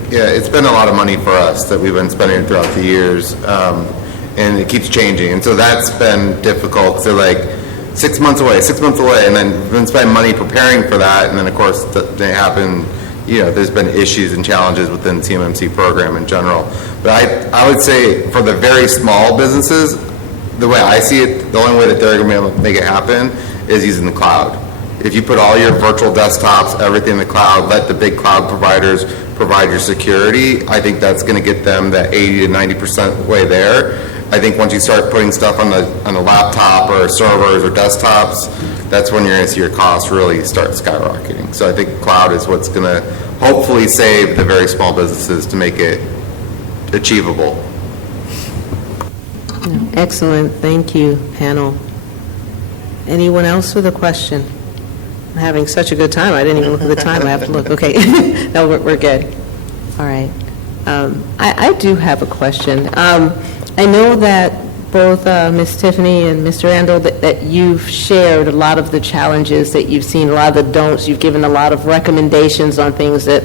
Yeah, it's been a lot of money for us that we've been spending throughout the years, and it keeps changing. And so that's been difficult. So 6 months away, and then we've been spending money preparing for that. And then, of course, they happen. There's been issues and challenges within the CMMC program in general. But I would say for the very small businesses, the way I see it, the only way that they're going to be able to make it happen is using the cloud. If you put all your virtual desktops, everything in the cloud, let the big cloud providers provide your security, I think that's going to get them that 80 to 90% way there. I think once you start putting stuff on the laptop or servers or desktops, that's when you're going to see your costs really start skyrocketing. So I think cloud is what's going to hopefully save the very small businesses to make it achievable. Excellent. Thank you, panel. Anyone else with a question? I'm having such a good time. I didn't even look at the time. I have to look. Okay. No, we're good. All right. I do have a question. I know that both Ms. Tiffany and Mr. Randall, that you've shared a lot of the challenges that you've seen, a lot of the don'ts. You've given a lot of recommendations on things that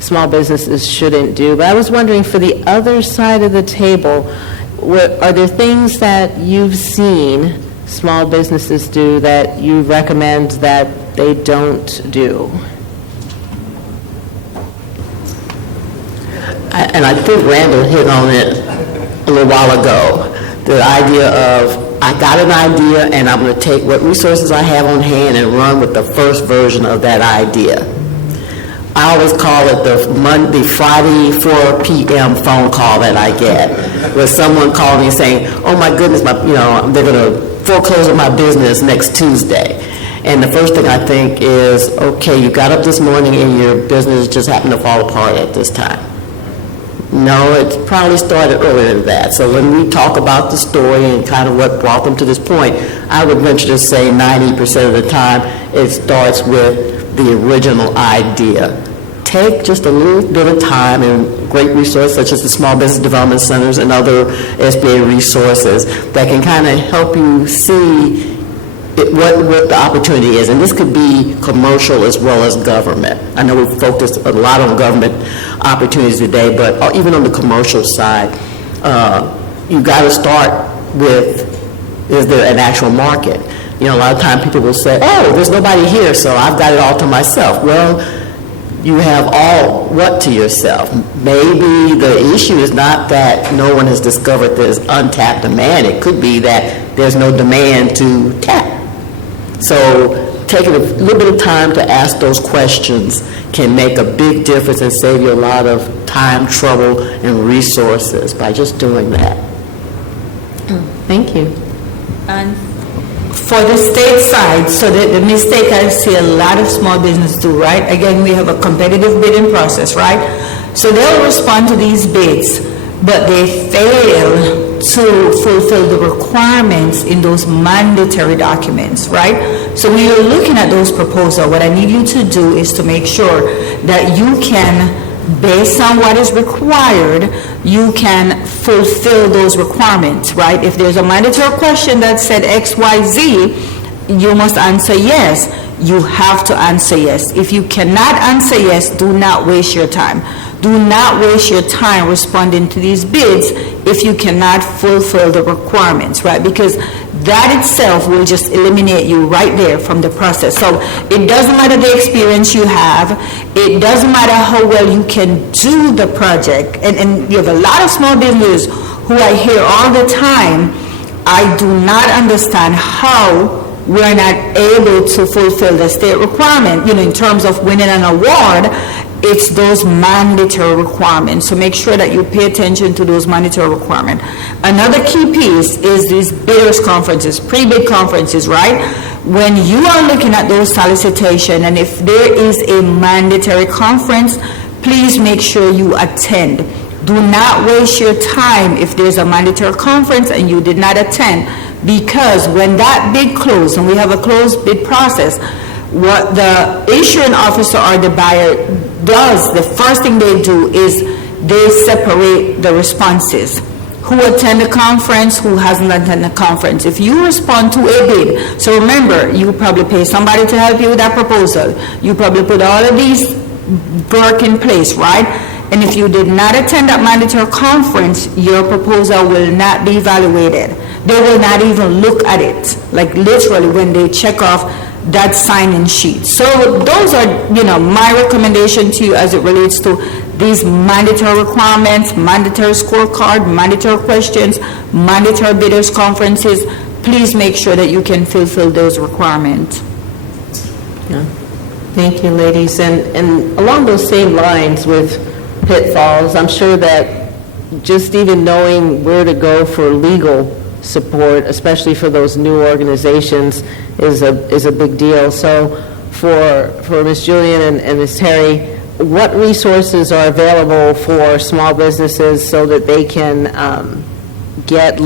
small businesses shouldn't do. But I was wondering, for the other side of the table, are there things that you've seen small businesses do that you recommend that they don't do? And I think Randall hit on it a little while ago. The idea of, I got an idea and I'm going to take what resources I have on hand and run with the first version of that idea. I always call it the Friday 4 p.m. phone call that I get, where someone called me saying, oh my goodness, they're going to foreclose on my business next Tuesday. And the first thing I think is, okay, you got up this morning and your business just happened to fall apart at this time. No, it probably started earlier than that. So when we talk about the story and kind of what brought them to this point, I would venture to say 90% of the time it starts with the original idea. Take just a little bit of time and great resources such as the Small Business Development Centers and other SBA resources that can kind of help you see what the opportunity is. And this could be commercial as well as government. I know we've focused a lot on government opportunities today, but even on the commercial side, you got to start with, is there an actual market? A lot of times people will say, oh, there's nobody here, so I've got it all to myself. Well, you have all what to yourself? Maybe the issue is not that no one has discovered there's untapped demand. It could be that there's no demand to tap. So taking a little bit of time to ask those questions can make a big difference and save you a lot of time, trouble, and resources by just doing that. Thank you. And for the state side, so the mistake I see a lot of small business do, right? Again, we have a competitive bidding process, right? So they'll respond to these bids, but they fail to fulfill the requirements in those mandatory documents, right? So when you're looking at those proposals, what I need you to do is to make sure that you can, based on what is required, you can fulfill those requirements, right? If there's a mandatory question that said X, Y, Z, you must answer yes. You have to answer yes. If you cannot answer yes, do not waste your time. Do not waste your time responding to these bids if you cannot fulfill the requirements, right? Because that itself will just eliminate you right there from the process. So it doesn't matter the experience you have. It doesn't matter how well you can do the project. And you have a lot of small businesses who I hear all the time, I do not understand how we're not able to fulfill the state requirement, in terms of winning an award. It's those mandatory requirements. So make sure that you pay attention to those mandatory requirements. Another key piece is these bidders conferences, pre-bid conferences, right? When you are looking at those solicitations, and if there is a mandatory conference, please make sure you attend. Do not waste your time if there's a mandatory conference and you did not attend, because when that bid closes, and we have a closed bid process, what the issuing officer or the buyer does, the first thing they do is they separate the responses. Who attend the conference, who hasn't attended the conference. If you respond to a bid, so remember, you probably pay somebody to help you with that proposal. You probably put all of these work in place, right? And if you did not attend that mandatory conference, your proposal will not be evaluated. They will not even look at it, like literally when they check off that sign-in sheet. So those are, my recommendation to you as it relates to these mandatory requirements, mandatory scorecard, mandatory questions, mandatory bidders conferences. Please make sure that you can fulfill those requirements. Yeah. Thank you, ladies. And along those same lines with pitfalls, I'm sure that just even knowing where to go for legal support, especially for those new organizations, is a big deal. So for Ms. Julian and Ms. Terry, what resources are available for small businesses so that they can get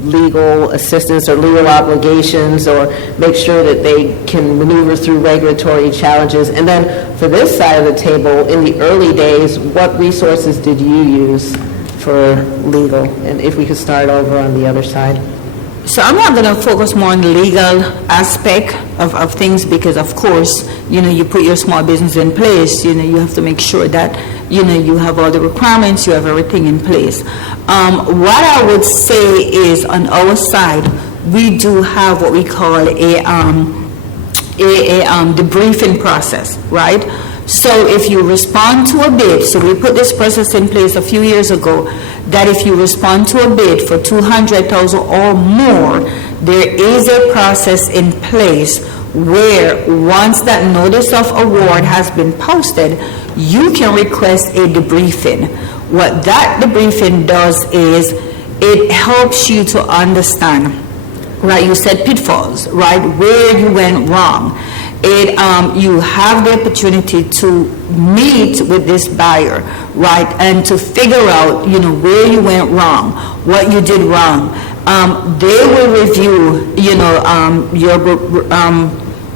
legal assistance or legal obligations, or make sure that they can maneuver through regulatory challenges? And then for this side of the table, in the early days, what resources did you use for legal? And if we could start over on the other side. So I'm not going to focus more on the legal aspect of things because, of course, you put your small business in place, you have to make sure that, you have all the requirements, you have everything in place. What I would say is on our side, we do have what we call a debriefing process, right? So if you respond to a bid, so we put this process in place a few years ago, that if you respond to a bid for $200,000 or more, there is a process in place where once that notice of award has been posted, you can request a debriefing. What that debriefing does is it helps you to understand, right? You said pitfalls, right? Where you went wrong. You have the opportunity to meet with this buyer, right, and to figure out, where you went wrong, what you did wrong. They will review, your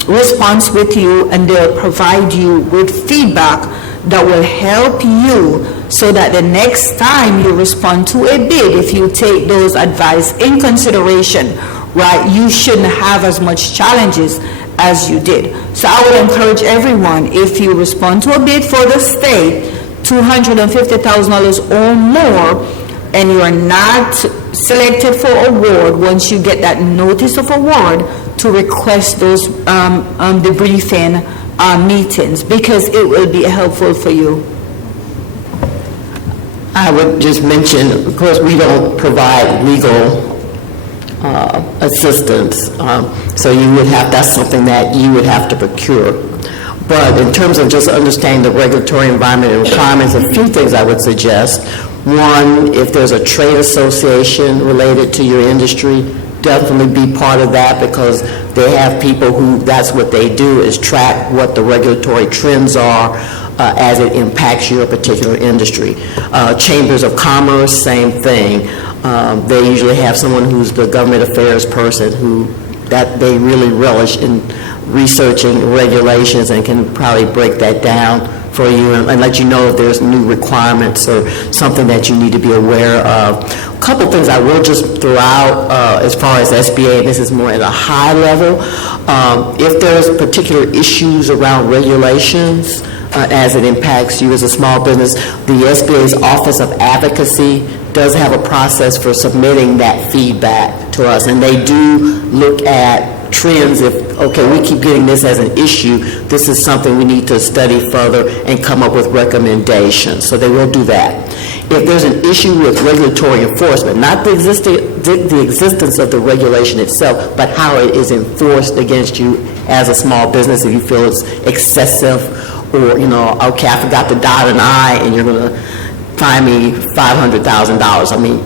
response with you, and they'll provide you with feedback that will help you so that the next time you respond to a bid, if you take those advice in consideration, right, you shouldn't have as much challenges as you did. So I would encourage everyone, if you respond to a bid for the state, $250,000 or more, and you are not selected for award, once you get that notice of award, to request those debriefing meetings, because it will be helpful for you. I would just mention, of course, we don't provide legal assistance, so that's something that you would have to procure. But in terms of just understanding the regulatory environment and requirements, a few things I would suggest. One, if there's a trade association related to your industry, definitely be part of that, because they have people who, that's what they do, is track what the regulatory trends are as it impacts your particular industry. Chambers of Commerce, same thing. They usually have someone who's the government affairs person that they really relish in researching regulations and can probably break that down for you and let you know if there's new requirements or something that you need to be aware of. A couple things I will just throw out as far as SBA, and this is more at a high level. If there's particular issues around regulations as it impacts you as a small business, the SBA's Office of Advocacy does have a process for submitting that feedback to us, and they do look at trends. If, okay, we keep getting this as an issue, this is something we need to study further and come up with recommendations. So they will do that. If there's an issue with regulatory enforcement, not the existence of the regulation itself, but how it is enforced against you as a small business, if you feel it's excessive, or, okay, I forgot to dot an I and you're going to fine me $500,000. I mean,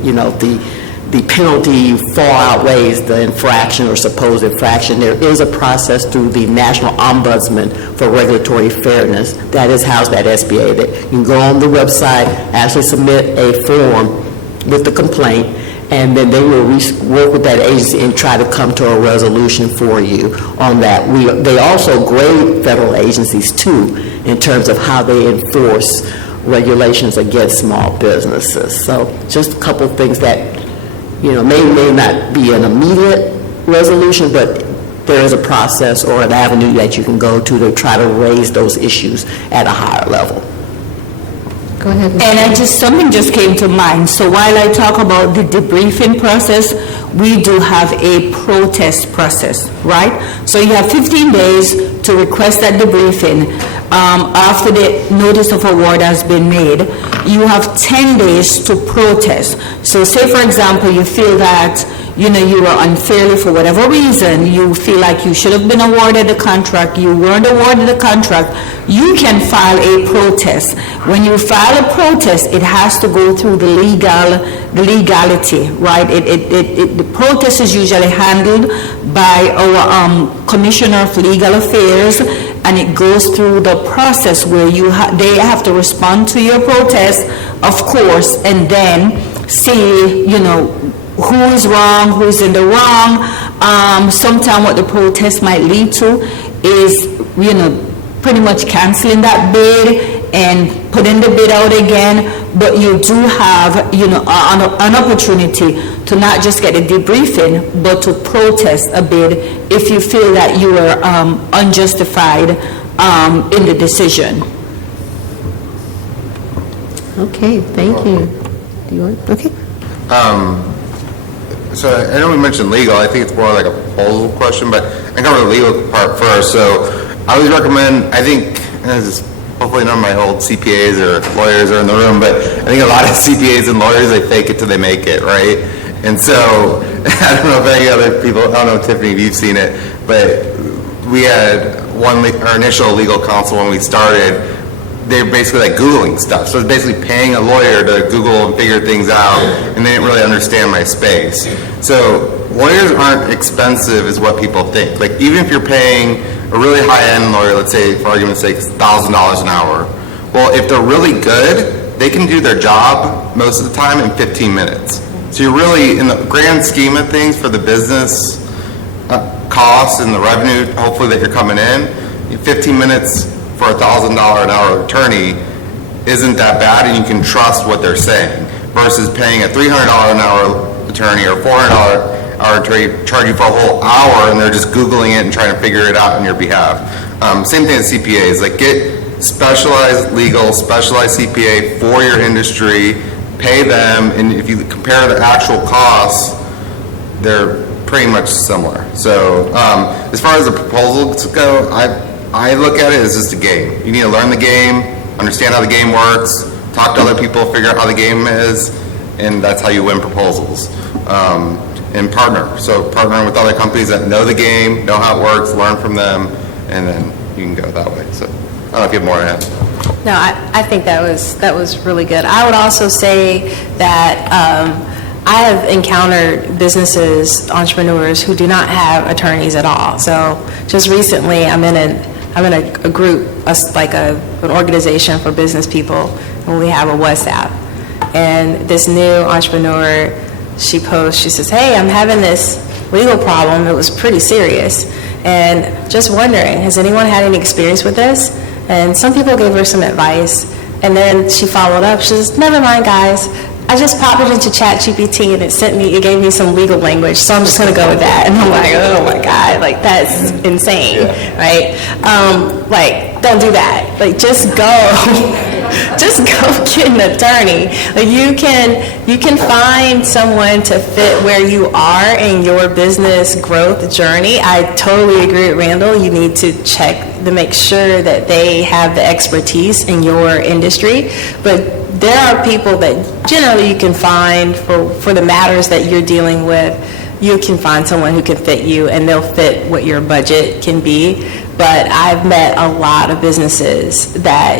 the penalty far outweighs the infraction or supposed infraction. There is a process through the National Ombudsman for Regulatory Fairness that is housed at SBA, that you can go on the website, actually submit a form with the complaint, and then they will work with that agency and try to come to a resolution for you on that. They also grade federal agencies too in terms of how they enforce regulations against small businesses. So just a couple of things that may not be an immediate resolution, but there is a process or an avenue that you can go to try to raise those issues at a higher level. Go ahead. And something just came to mind. So while I talk about the debriefing process, we do have a protest process, right? So you have 15 days to request that debriefing. After the notice of award has been made, you have 10 days to protest. So say, for example, you feel that you were unfairly, for whatever reason, you feel like you should have been awarded the contract, you weren't awarded the contract, you can file a protest. When you file a protest, it has to go through the legality, right? The protest is usually handled by our Commissioner of Legal Affairs, and it goes through the process where they have to respond to your protest, of course, and then see, who is wrong, who's in the wrong. Sometimes what the protest might lead to is, pretty much canceling that bid and putting the bid out again, but you do have, an opportunity to not just get a debriefing, but to protest a bid if you feel that you were unjustified in the decision. Okay, thank you. Do you want, okay. So I know we mentioned legal. I think it's more like a proposal question, but I can cover the legal part first. So I always recommend, I think, and this is hopefully none of my old CPAs or lawyers are in the room, but I think a lot of CPAs and lawyers, they fake it till they make it, right? And so, I don't know if any other people, I don't know, Tiffany, if you've seen it, but we had our initial legal counsel when we started, they're basically like Googling stuff. So it's basically paying a lawyer to Google and figure things out, and they didn't really understand my space. So lawyers aren't expensive is what people think. Like even if you're paying a really high-end lawyer, let's say for argument's sake, $1,000 an hour, well, if they're really good, they can do their job most of the time in 15 minutes. So you're really, in the grand scheme of things for the business costs and the revenue, hopefully that you're coming in, 15 minutes for a $1,000 an hour attorney isn't that bad, and you can trust what they're saying, versus paying a $300 an hour attorney or $400 hour attorney, charge you for a whole hour, and they're just Googling it and trying to figure it out on your behalf. Same thing as CPAs. Like get specialized legal, specialized CPA for your industry, pay them, and if you compare the actual costs, they're pretty much similar. So as far as the proposals go, I look at it as just a game. You need to learn the game, understand how the game works, talk to other people, figure out how the game is, and that's how you win proposals. And partner. So partnering with other companies that know the game, know how it works, learn from them, and then you can go that way. So I don't know if you have more to add. No, I think that was really good. I would also say that I have encountered businesses, entrepreneurs who do not have attorneys at all. So just recently, I'm in a group, an organization for business people, and we have a WhatsApp. And this new entrepreneur, she posts, she says, "Hey, I'm having this legal problem. It was pretty serious. And just wondering, has anyone had any experience with this?" And some people gave her some advice. And then she followed up. She says, "Never mind, guys. I just popped it into ChatGPT and it gave me some legal language, so I'm just going to go with that." And I'm like, oh my God, like that's insane, right? Don't do that. Like just go get an attorney. Like you can find someone to fit where you are in your business growth journey. I totally agree with Randall. You need to check to make sure that they have the expertise in your industry, but there are people that generally you can find for the matters that you're dealing with. You can find someone who can fit you, and they'll fit what your budget can be. But I've met a lot of businesses that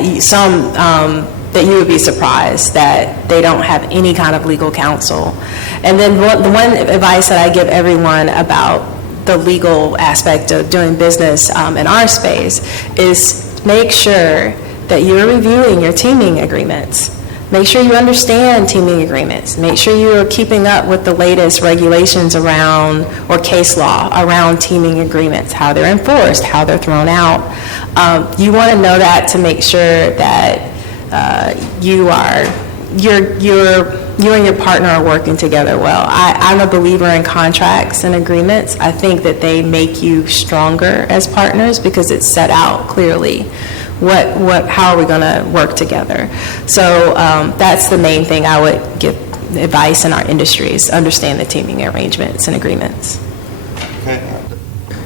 that you would be surprised that they don't have any kind of legal counsel. And then the one advice that I give everyone about the legal aspect of doing business in our space is make sure that you're reviewing your teaming agreements. Make sure you understand teaming agreements. Make sure you're keeping up with the latest regulations around, or case law around teaming agreements, how they're enforced, how they're thrown out. You want to know that to make sure that you and your partner are working together well. I'm a believer in contracts and agreements. I think that they make you stronger as partners because it's set out clearly how are we going to work together. So that's the main thing I would give advice in our industries, understand the teaming arrangements and agreements. Okay.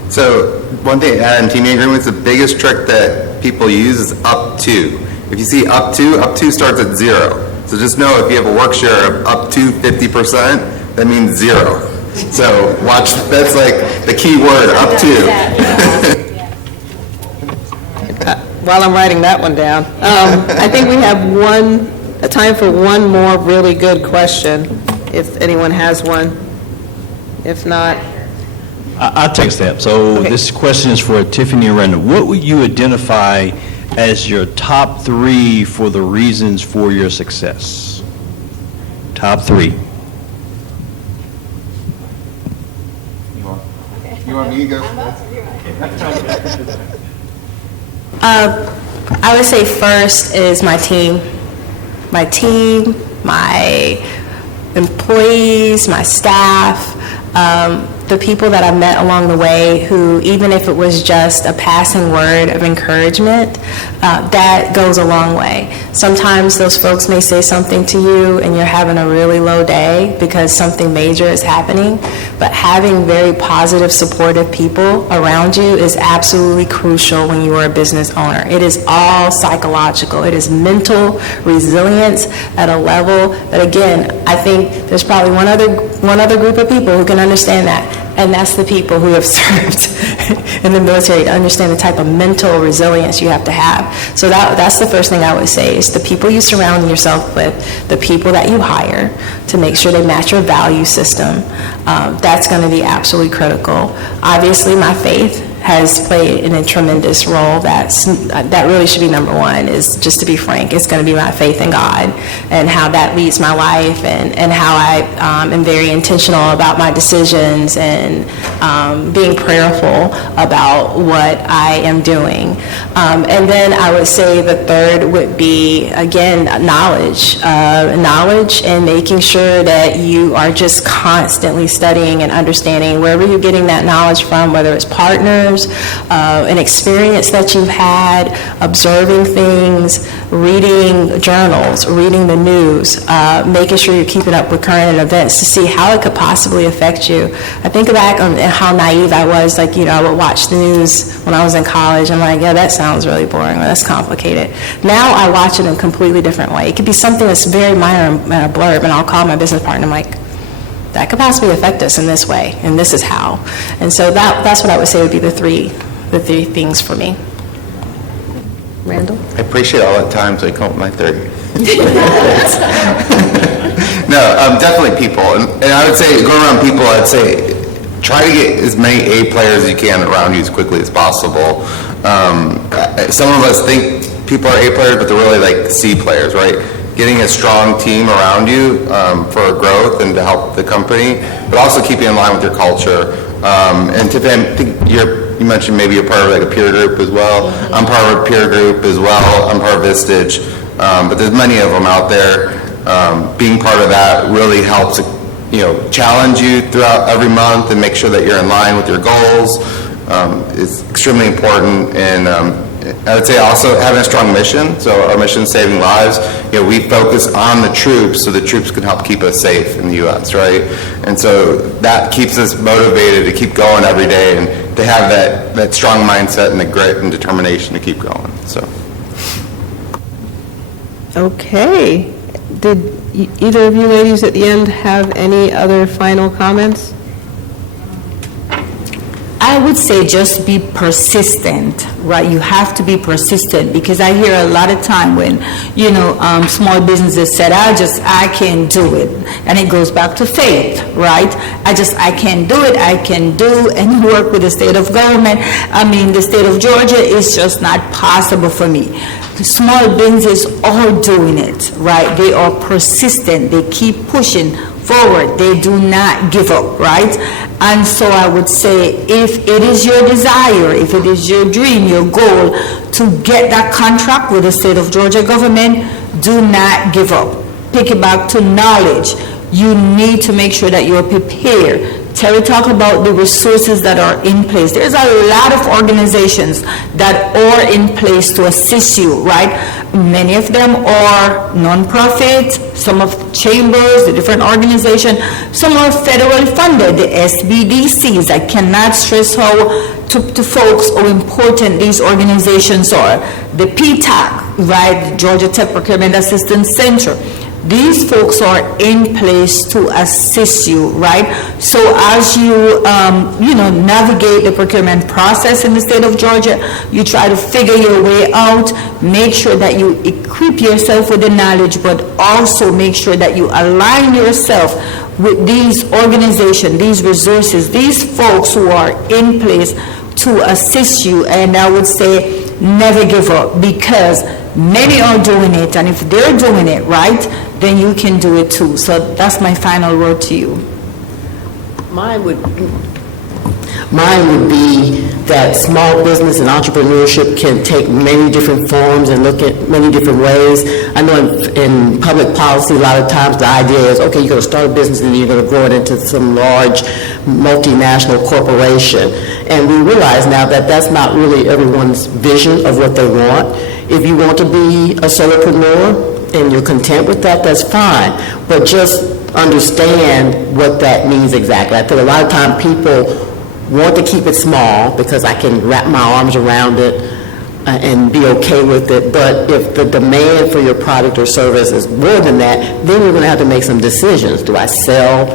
So one thing to add in teaming agreements, the biggest trick that people use is up to. If you see up to starts at 0. So just know if you have a work share of up to 50%, that means 0. So watch, that's like the key word, up to. While I'm writing that one down, I think we have time for one more really good question, if anyone has one. If not, I'll take a step. So this question is for Tiffany and Randall. What would you identify as your top 3 for the reasons for your success? Top 3. You want me to go? I would say first is my team, my employees, my staff, the people that I've met along the way who, even if it was just a passing word of encouragement, that goes a long way. Sometimes those folks may say something to you and you're having a really low day because something major is happening, but having very positive, supportive people around you is absolutely crucial when you are a business owner. It is all psychological. It is mental resilience at a level that, again, I think there's probably one other group of people who can understand that, and that's the people who have served in the military to understand the type of mental resilience you have to have. So that's the first thing I would say is the people you surround yourself with, the people that you hire to make sure they match your value system. That's going to be absolutely critical. Obviously, my faith has played in a tremendous role. That really should be number one, is just to be frank, it's going to be my faith in God and how that leads my life and how I am very intentional about my decisions and being prayerful about what I am doing. And then I would say the third would be, again, knowledge and making sure that you are just constantly studying and understanding wherever you're getting that knowledge from, whether it's partners, an experience that you've had, observing things, reading journals, reading the news, making sure you're keeping up with current events to see how it could possibly affect you. I think back on how naive I was, I would watch the news when I was in college. I'm like, yeah, that sounds really boring, or that's complicated. Now I watch it in a completely different way. It could be something that's very minor and a blurb, and I'll call my business partner, I'm like, that could possibly affect us in this way, and this is how. And so that's what I would say would be the three things for me. Randall? I appreciate all that time, so I count my 30. No, definitely people. And I would say, going around people, I'd say, try to get as many A players as you can around you as quickly as possible. Some of us think people are A players, but they're really like C players, right? Getting a strong team around you for growth and to help the company, but also keeping in line with your culture. And Tiffany, I think you mentioned maybe you're part of like a peer group as well. I'm part of a peer group as well. I'm part of Vistage, but there's many of them out there. Being part of that really helps, challenge you throughout every month and make sure that you're in line with your goals. Is extremely important. And I would say also having a strong mission. So our mission is saving lives. We focus on the troops so the troops can help keep us safe in the U.S., right? And so that keeps us motivated to keep going every day and to have that strong mindset and the grit and determination to keep going. So. Okay. Did either of you ladies at the end have any other final comments? I would say just be persistent, right? You have to be persistent, because I hear a lot of time when, small businesses said, I can't do it. And it goes back to faith, right? I can't do it. I can do and work with the state of government. The state of Georgia is just not possible for me. The small businesses are doing it, right? They are persistent. They keep pushing forward. They do not give up, right? And so I would say, if it is your desire, if it is your dream, your goal to get that contract with the state of Georgia government, do not give up. Pick it back to knowledge. You need to make sure that you're prepared. Terry talked about the resources that are in place. There's a lot of organizations that are in place to assist you, right? Many of them are nonprofit, some of chambers, the different organizations, some are federally funded, the SBDCs. I cannot stress how to folks how important these organizations are. The PTAC, right, the Georgia Tech Procurement Assistance Center. These folks are in place to assist you, right? So as you, navigate the procurement process in the state of Georgia, you try to figure your way out, make sure that you equip yourself with the knowledge, but also make sure that you align yourself with these organizations, these resources, these folks who are in place to assist you. And I would say, never give up, because many are doing it, and if they're doing it right, then you can do it too. So that's my final word to you. Mine would Mine would be that small business and entrepreneurship can take many different forms and look at many different ways. I know in public policy, a lot of times the idea is, okay, you're going to start a business and you're going to grow it into some large multinational corporation. And we realize now that that's not really everyone's vision of what they want. If you want to be a solopreneur and you're content with that, that's fine. But just understand what that means exactly. I think a lot of time people want to keep it small because I can wrap my arms around it and be okay with it. But if the demand for your product or service is more than that, then you're going to have to make some decisions. Do I sell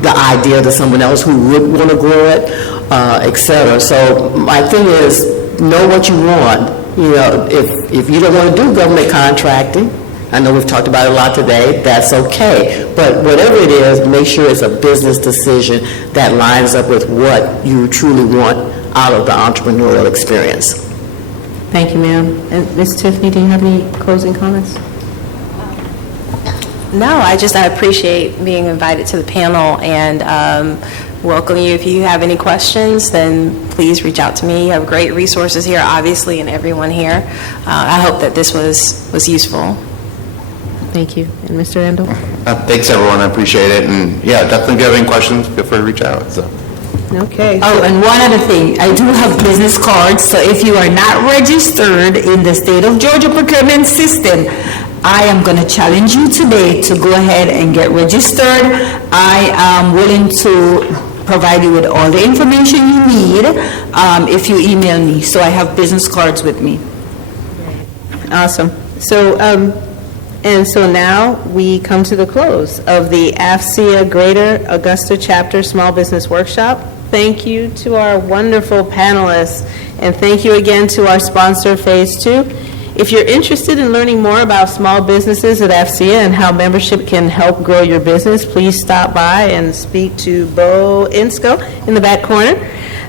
the idea to someone else who would want to grow it, et cetera? So my thing is, know what you want. You know, if you don't want to do government contracting, I know we've talked about it a lot today, that's okay. But whatever it is, make sure it's a business decision that lines up with what you truly want out of the entrepreneurial experience. Thank you, ma'am. And Ms. Tiffany, do you have any closing comments? No, I appreciate being invited to the panel and welcome you. If you have any questions, then please reach out to me. You have great resources here, obviously, and everyone here. I hope that this was useful. Thank you. And Mr. Randall? Thanks, everyone. I appreciate it. And yeah, definitely if you have any questions, feel free to reach out. So. Okay. Oh, and one other thing, I do have business cards, so if you are not registered in the state of Georgia procurement system, I am going to challenge you today to go ahead and get registered. I am willing to provide you with all the information you need if you email me. So I have business cards with me. Awesome. So now we come to the close of the AFCEA Greater Augusta Chapter Small Business Workshop. Thank you to our wonderful panelists, and thank you again to our sponsor, Phase 2. If you're interested in learning more about small businesses at AFCEA and how membership can help grow your business, please stop by and speak to Bo Insco in the back corner,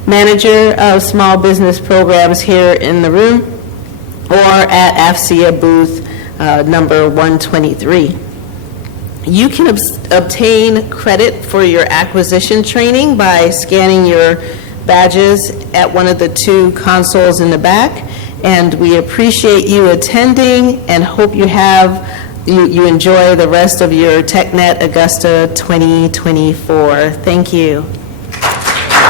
Manager of Small Business Programs here in the room, or at AFCEA booth number 123. You can obtain credit for your acquisition training by scanning your badges at one of the two consoles in the back, and we appreciate you attending and hope you enjoy the rest of your TechNet Augusta 2024. Thank you.